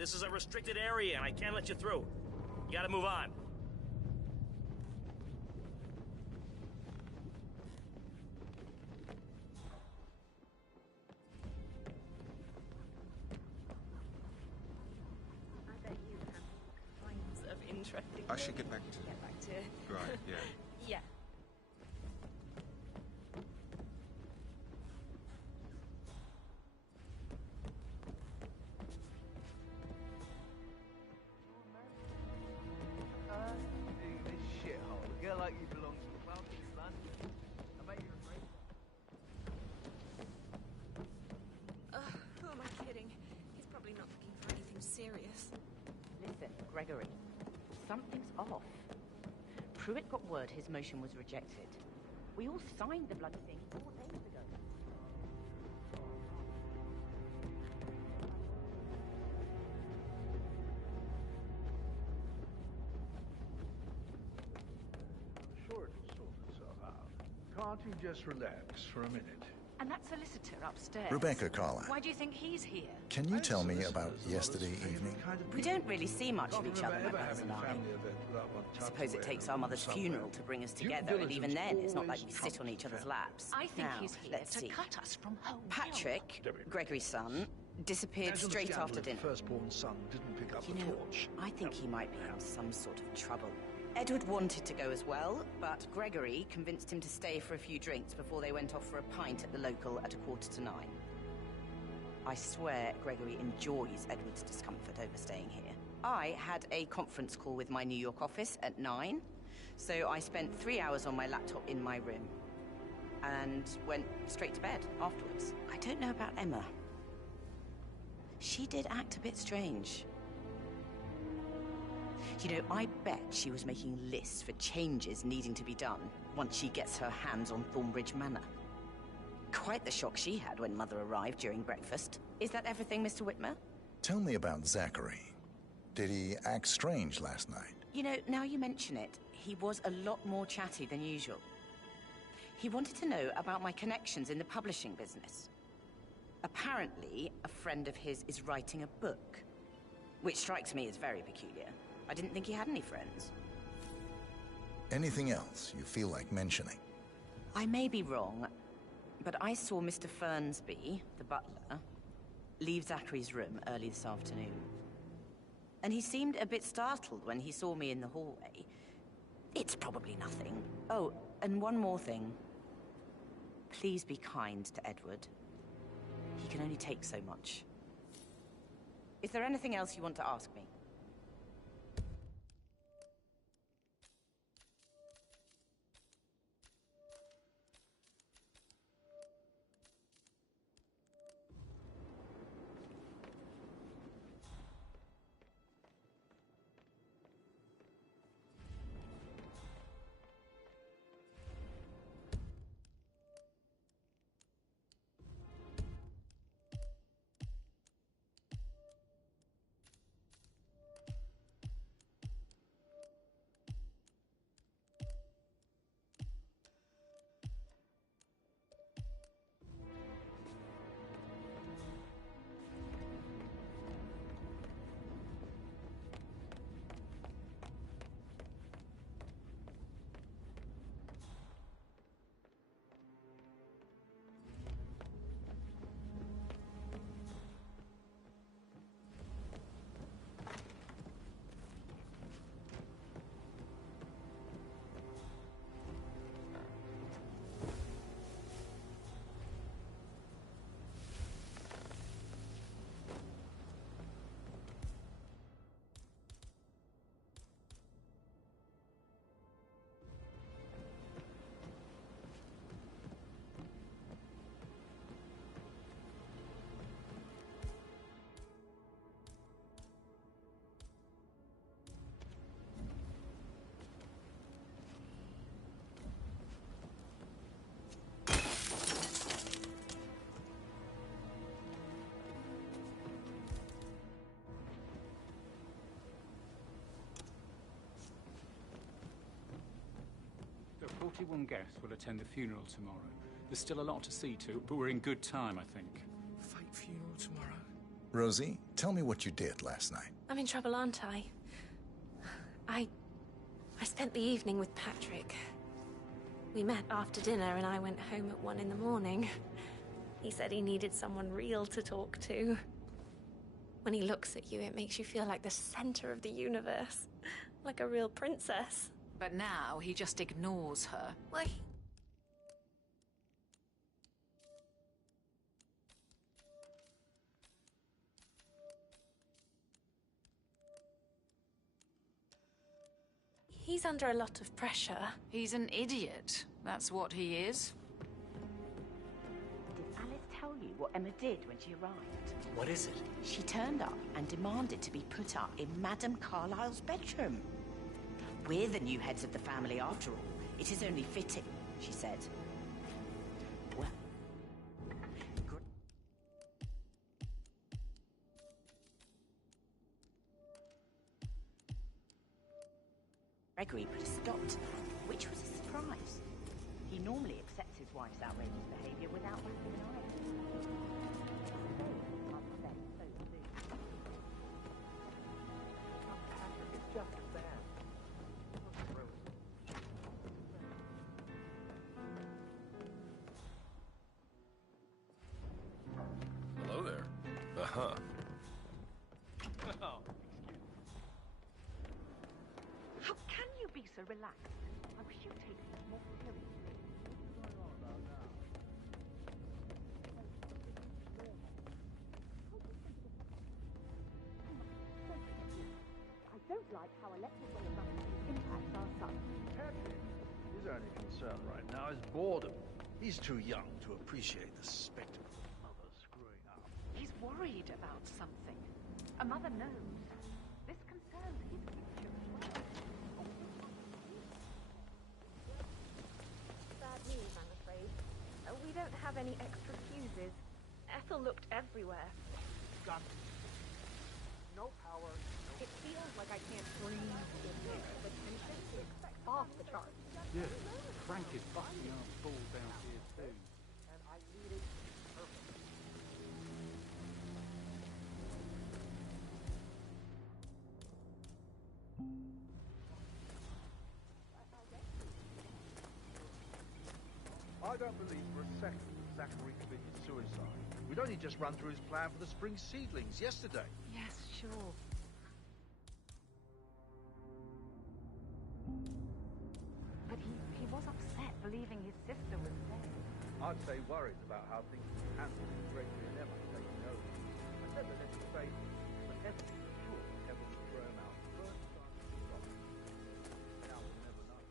This is a restricted area, and I can't let you through. You gotta move on. I bet you have all kinds of interesting I should get back to... Right, yeah. Yeah. Doing this shithole. A girl like you belongs to the clubs in London. I bet you're afraid. Who am I kidding? He's probably not looking for anything serious. Listen, Gregory, something's off. Pruitt got word his motion was rejected. We all signed the bloody thing 4 days ago. Sure it'll sort itself out. Can't you just relax for a minute? And that solicitor upstairs. Rebecca Carlyle. Why do you think he's here? Can you tell me about yesterday evening? We don't really see much of each other, my brothers and I. I suppose it takes our mother's funeral to bring us together, and even then, it's not like we sit on each other's laps. I think Now, he's here let's to see. cut us from home. Patrick, Gregory's son, disappeared straight after dinner. Firstborn son didn't pick up You the know, torch. I think he might be in some sort of trouble. Edward wanted to go as well, but Gregory convinced him to stay for a few drinks before they went off for a pint at the local at 9:15. I swear Gregory enjoys Edward's discomfort over staying here. I had a conference call with my New York office at 9, so I spent 3 hours on my laptop in my room and went straight to bed afterwards. I don't know about Emma. She did act a bit strange. You know, I bet she was making lists for changes needing to be done once she gets her hands on Thornbridge Manor. Quite the shock she had when Mother arrived during breakfast. Is that everything, Mr. Whitmer? Tell me about Zachary. Did he act strange last night? You know, now you mention it, he was a lot more chatty than usual. He wanted to know about my connections in the publishing business. Apparently, a friend of his is writing a book, which strikes me as very peculiar. I didn't think he had any friends. Anything else you feel like mentioning? I may be wrong, but I saw Mr. Fernsby, the butler, leave Zachary's room early this afternoon. And he seemed a bit startled when he saw me in the hallway. It's probably nothing. Oh, and one more thing. Please be kind to Edward. He can only take so much. Is there anything else you want to ask me? The 41 guests will attend the funeral tomorrow. There's still a lot to see to, but we're in good time, I think. Fake funeral tomorrow? Rosie, tell me what you did last night. I'm in trouble, aren't I? I spent the evening with Patrick. We met after dinner and I went home at 1 in the morning. He said he needed someone real to talk to. When he looks at you, it makes you feel like the center of the universe. Like a real princess. But now he just ignores her. Why? He's under a lot of pressure. He's an idiot. That's what he is. Did Alice tell you what Emma did when she arrived? What is it? She turned up and demanded to be put up in Madame Carlyle's bedroom. We're the new heads of the family after all. It is only fitting, she said. Well... Gregory put a stop to that, which was a surprise. He normally accepts his wife's outrageous behavior without batting an eye. It's just as bad. Hello there. Uh-huh. How can you be so relaxed? I wish you'd take this more seriously. What's going on about now? I don't like how electric way of running impacts our son. Patrick, his only concern right now is boredom. He's too young to appreciate the spectacle of mother screwing up. He's worried about something. A mother knows. This concerns his future as well. Bad news, I'm afraid. We don't have any extra fuses. Ethel looked everywhere. Got it. No power. It feels like I can't breathe in here. The tension is off the charts. Yeah, Frank is busting our balls down here too. And I need it perfect. I don't believe for a second that Zachary committed suicide. We'd only just run through his plan for the spring seedlings yesterday. Yes, sure. But he was upset believing his sister was dead. I'd say worried about how things would be handled with Gregory and Emma taking over. I said that let's say, but Evan was sure Emma would throw him out the first time he was off. Now we'll never know.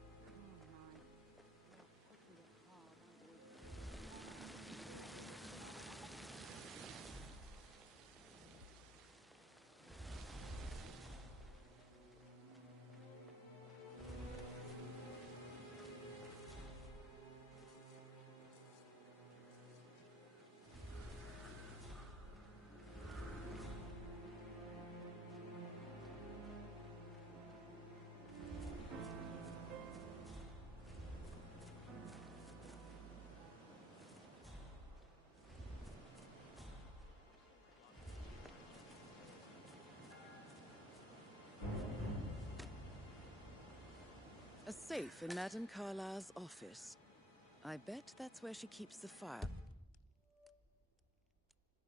A safe in Madame Carlyle's office. I bet that's where she keeps the file.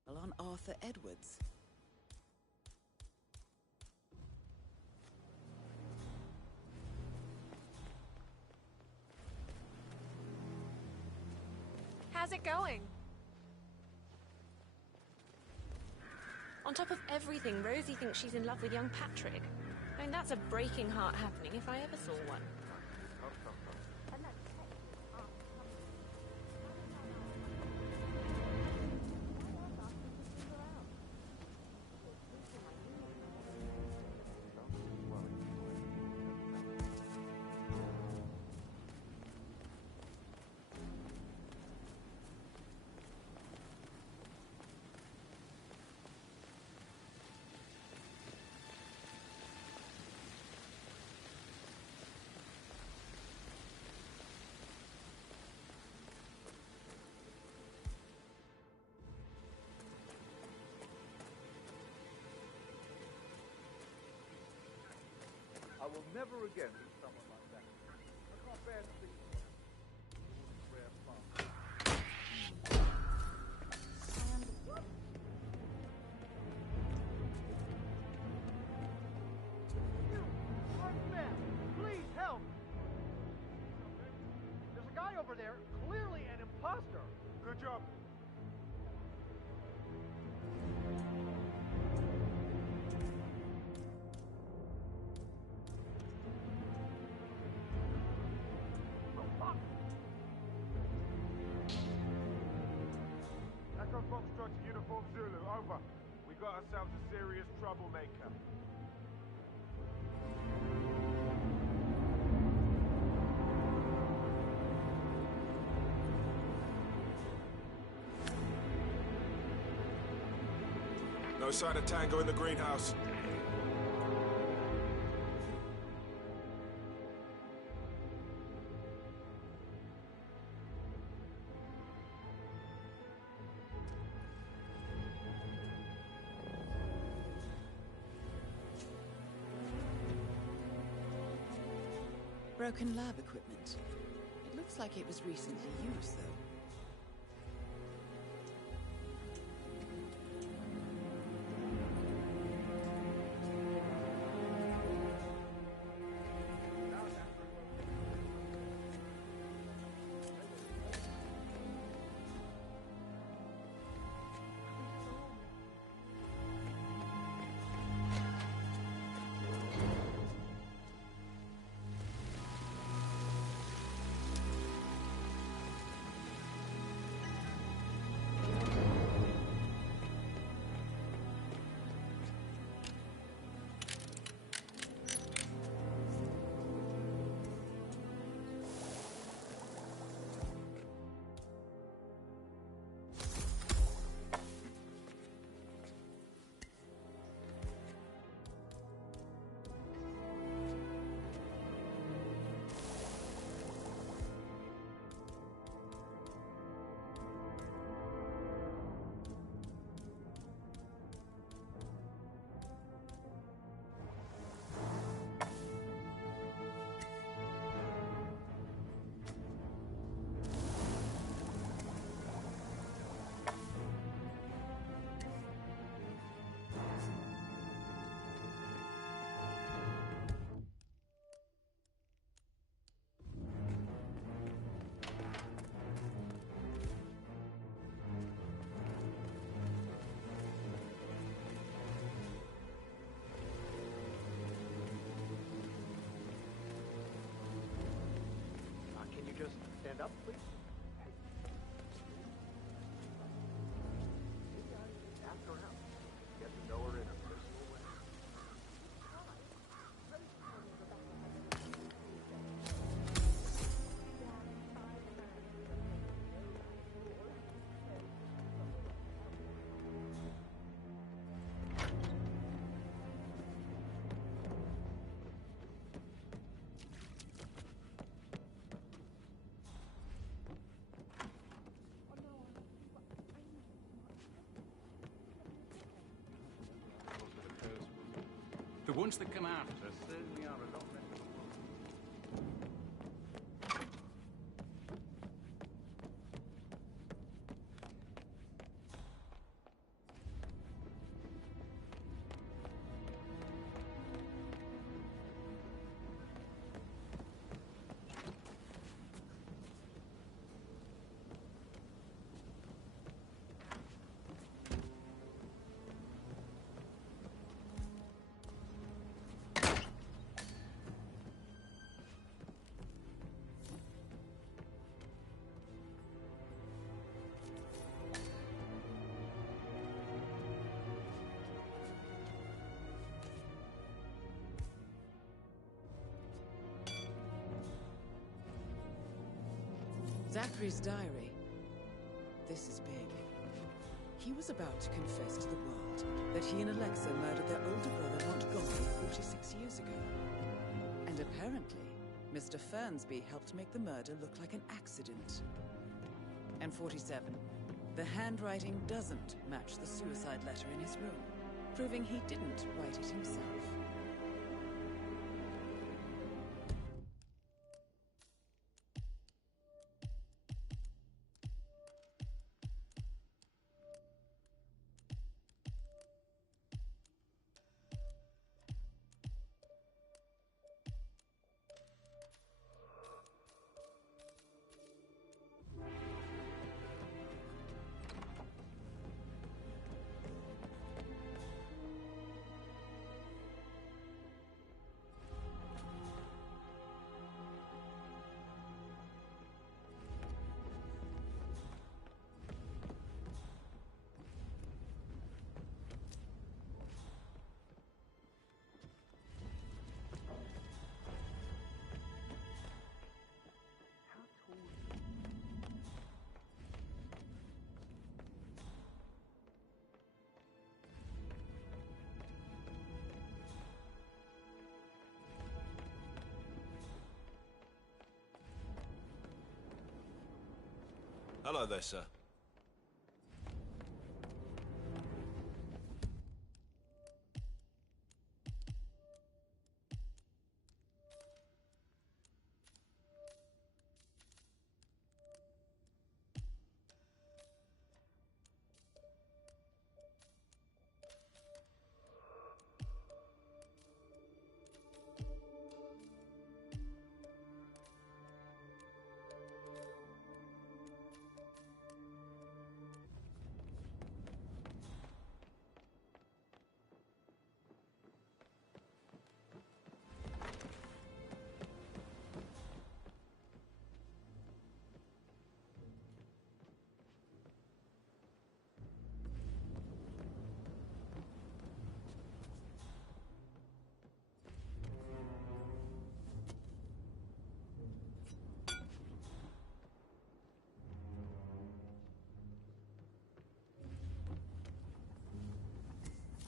On Arthur Edwards. How's it going? On top of everything, Rosie thinks she's in love with young Patrick. I mean, that's a breaking heart happening if I ever saw one. Never again with someone like that. I can't bear to think of it. Rare plant. You, man, please help! There's a guy over there, clearly an imposter. Good job. Echo Foxtrot to Uniform Zulu, over. We got ourselves a serious troublemaker. No sign of Tango in the greenhouse. Broken lab equipment. It looks like it was recently used, though. Can you just stand up, please? Maybe I asked her out. Get to know her in a personal way. The ones that come after. Certainly are a lot less of a problem. Zachary's diary. This is big. He was about to confess to the world that he and Alexa murdered their older brother Montgomery 46 years ago. And apparently, Mr. Fernsby helped make the murder look like an accident. And 47. The handwriting doesn't match the suicide letter in his room, proving he didn't write it himself. Hello there, sir.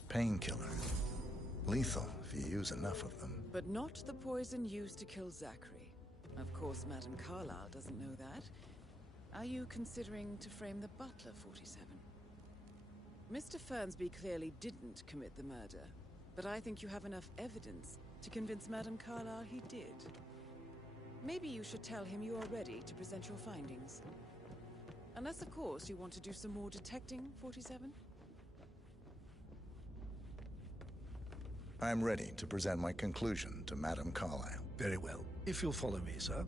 Painkillers. Lethal if you use enough of them. But not the poison used to kill Zachary. Of course, Madame Carlyle doesn't know that. Are you considering to frame the butler, 47? Mr. Fernsby clearly didn't commit the murder, but I think you have enough evidence to convince Madame Carlyle he did. Maybe you should tell him you are ready to present your findings. Unless, of course, you want to do some more detecting, 47? I'm ready to present my conclusion to Madame Carlyle. Very well. If you'll follow me, sir.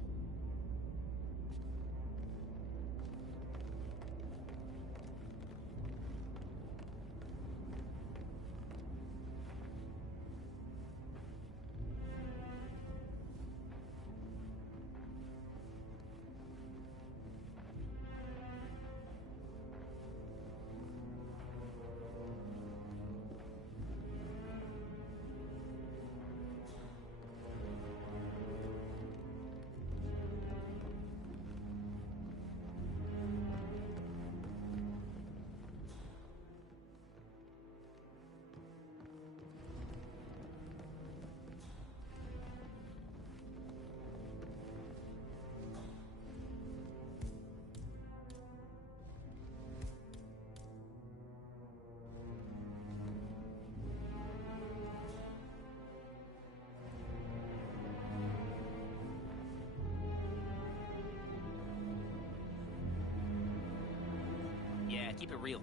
Yeah, keep it real.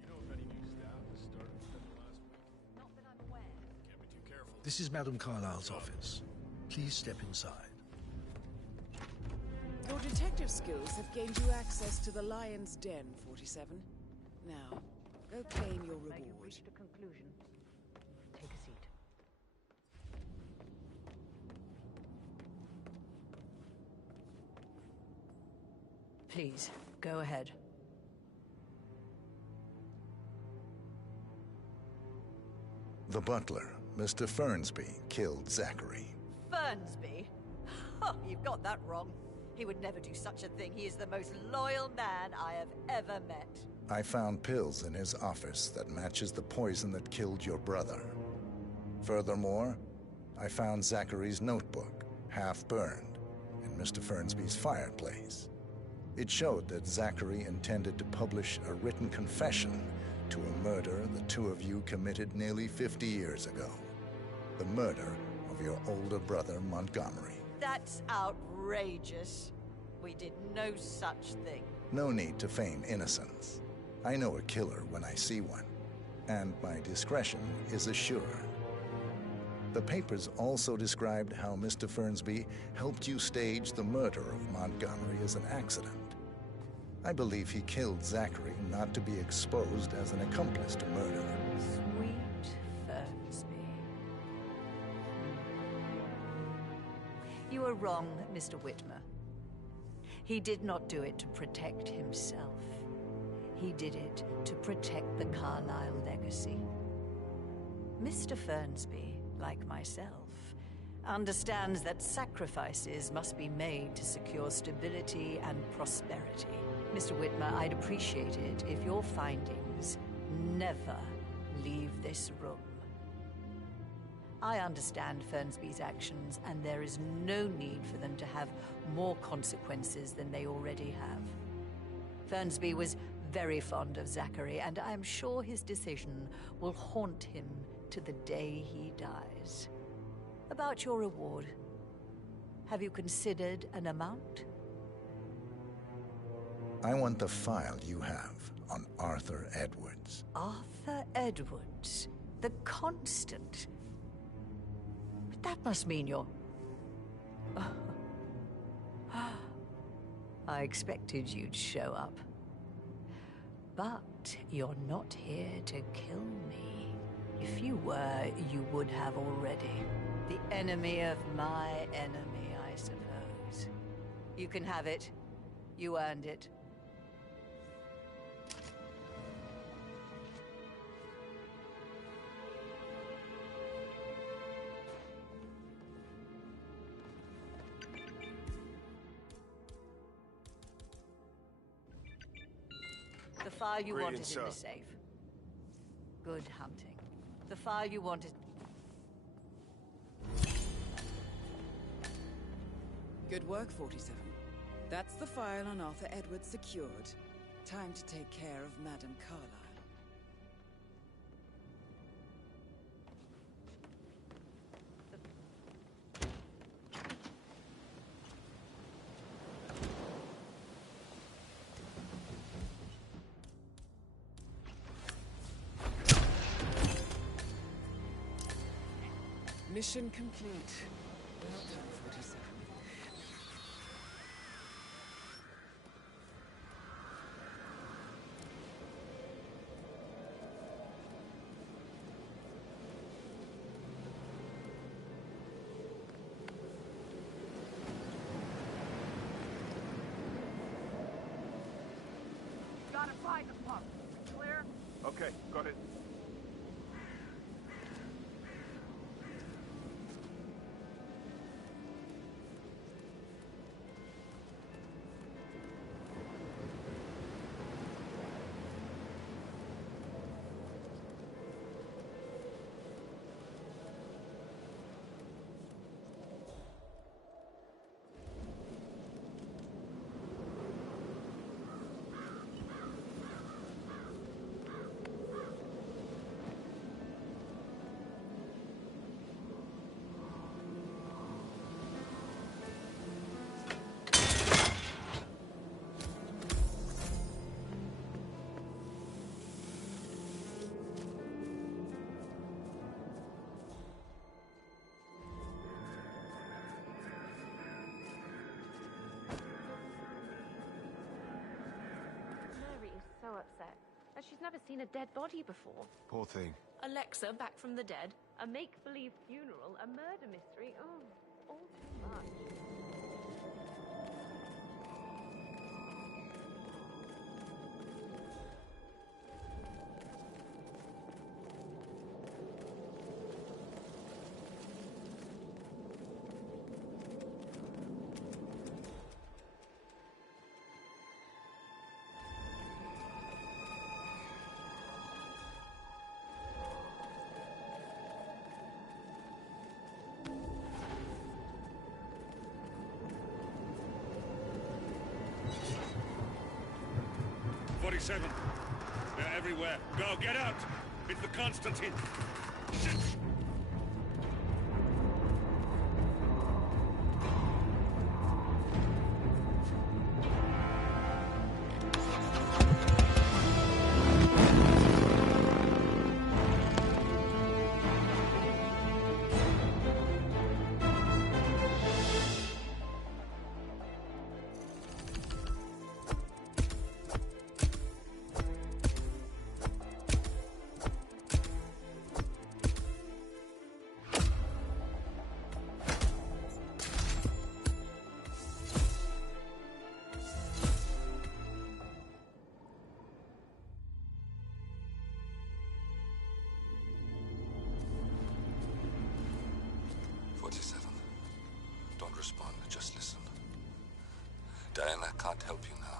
You know if any new staff has started within the last week? Not that I'm aware. Can't be too careful. This is Madame Carlyle's office. Please step inside. Your detective skills have gained you access to the Lion's Den, 47. Now, go claim your reward. You've reached a conclusion. Take a seat. Please, go ahead. The butler, Mr. Fernsby, killed Zachary. Fernsby? Oh, you've got that wrong. He would never do such a thing. He is the most loyal man I have ever met. I found pills in his office that matches the poison that killed your brother. Furthermore, I found Zachary's notebook, half burned, in Mr. Fernsby's fireplace. It showed that Zachary intended to publish a written confession to a murder the two of you committed nearly 50 years ago. The murder of your older brother, Montgomery. That's outrageous. We did no such thing. No need to feign innocence. I know a killer when I see one, and my discretion is assured. The papers also described how Mr. Fernsby helped you stage the murder of Montgomery as an accident. I believe he killed Zachary not to be exposed as an accomplice to murder. Sweet Fernsby. You are wrong, Mr. Whitmer. He did not do it to protect himself. He did it to protect the Carlyle legacy. Mr. Fernsby, like myself, understands that sacrifices must be made to secure stability and prosperity. Mr. Whitmer, I'd appreciate it if your findings never leave this room. I understand Fernsby's actions, and there is no need for them to have more consequences than they already have. Fernsby was very fond of Zachary, and I am sure his decision will haunt him to the day he dies. About your reward, have you considered an amount? I want the file you have on Arthur Edwards. Arthur Edwards, the Constant. But that must mean you're... I expected you'd show up. But you're not here to kill me. If you were, you would have already. The enemy of my enemy, I suppose. You can have it. You earned it. The file you wanted in the safe. Good hunting. The file you wanted... Good work, 47. That's the file on Arthur Edwards secured. Time to take care of Madame Carlyle. Mission complete. Well done, 47. Gotta find the pump. Clear? Okay, got it. So upset, as she's never seen a dead body before. Poor thing. Alexa back from the dead, a make-believe funeral, a murder mystery. Oh, all too much. They're everywhere. Go, get out! It's the Constantine! Shit! Don't respond, just listen. Diana can't help you now.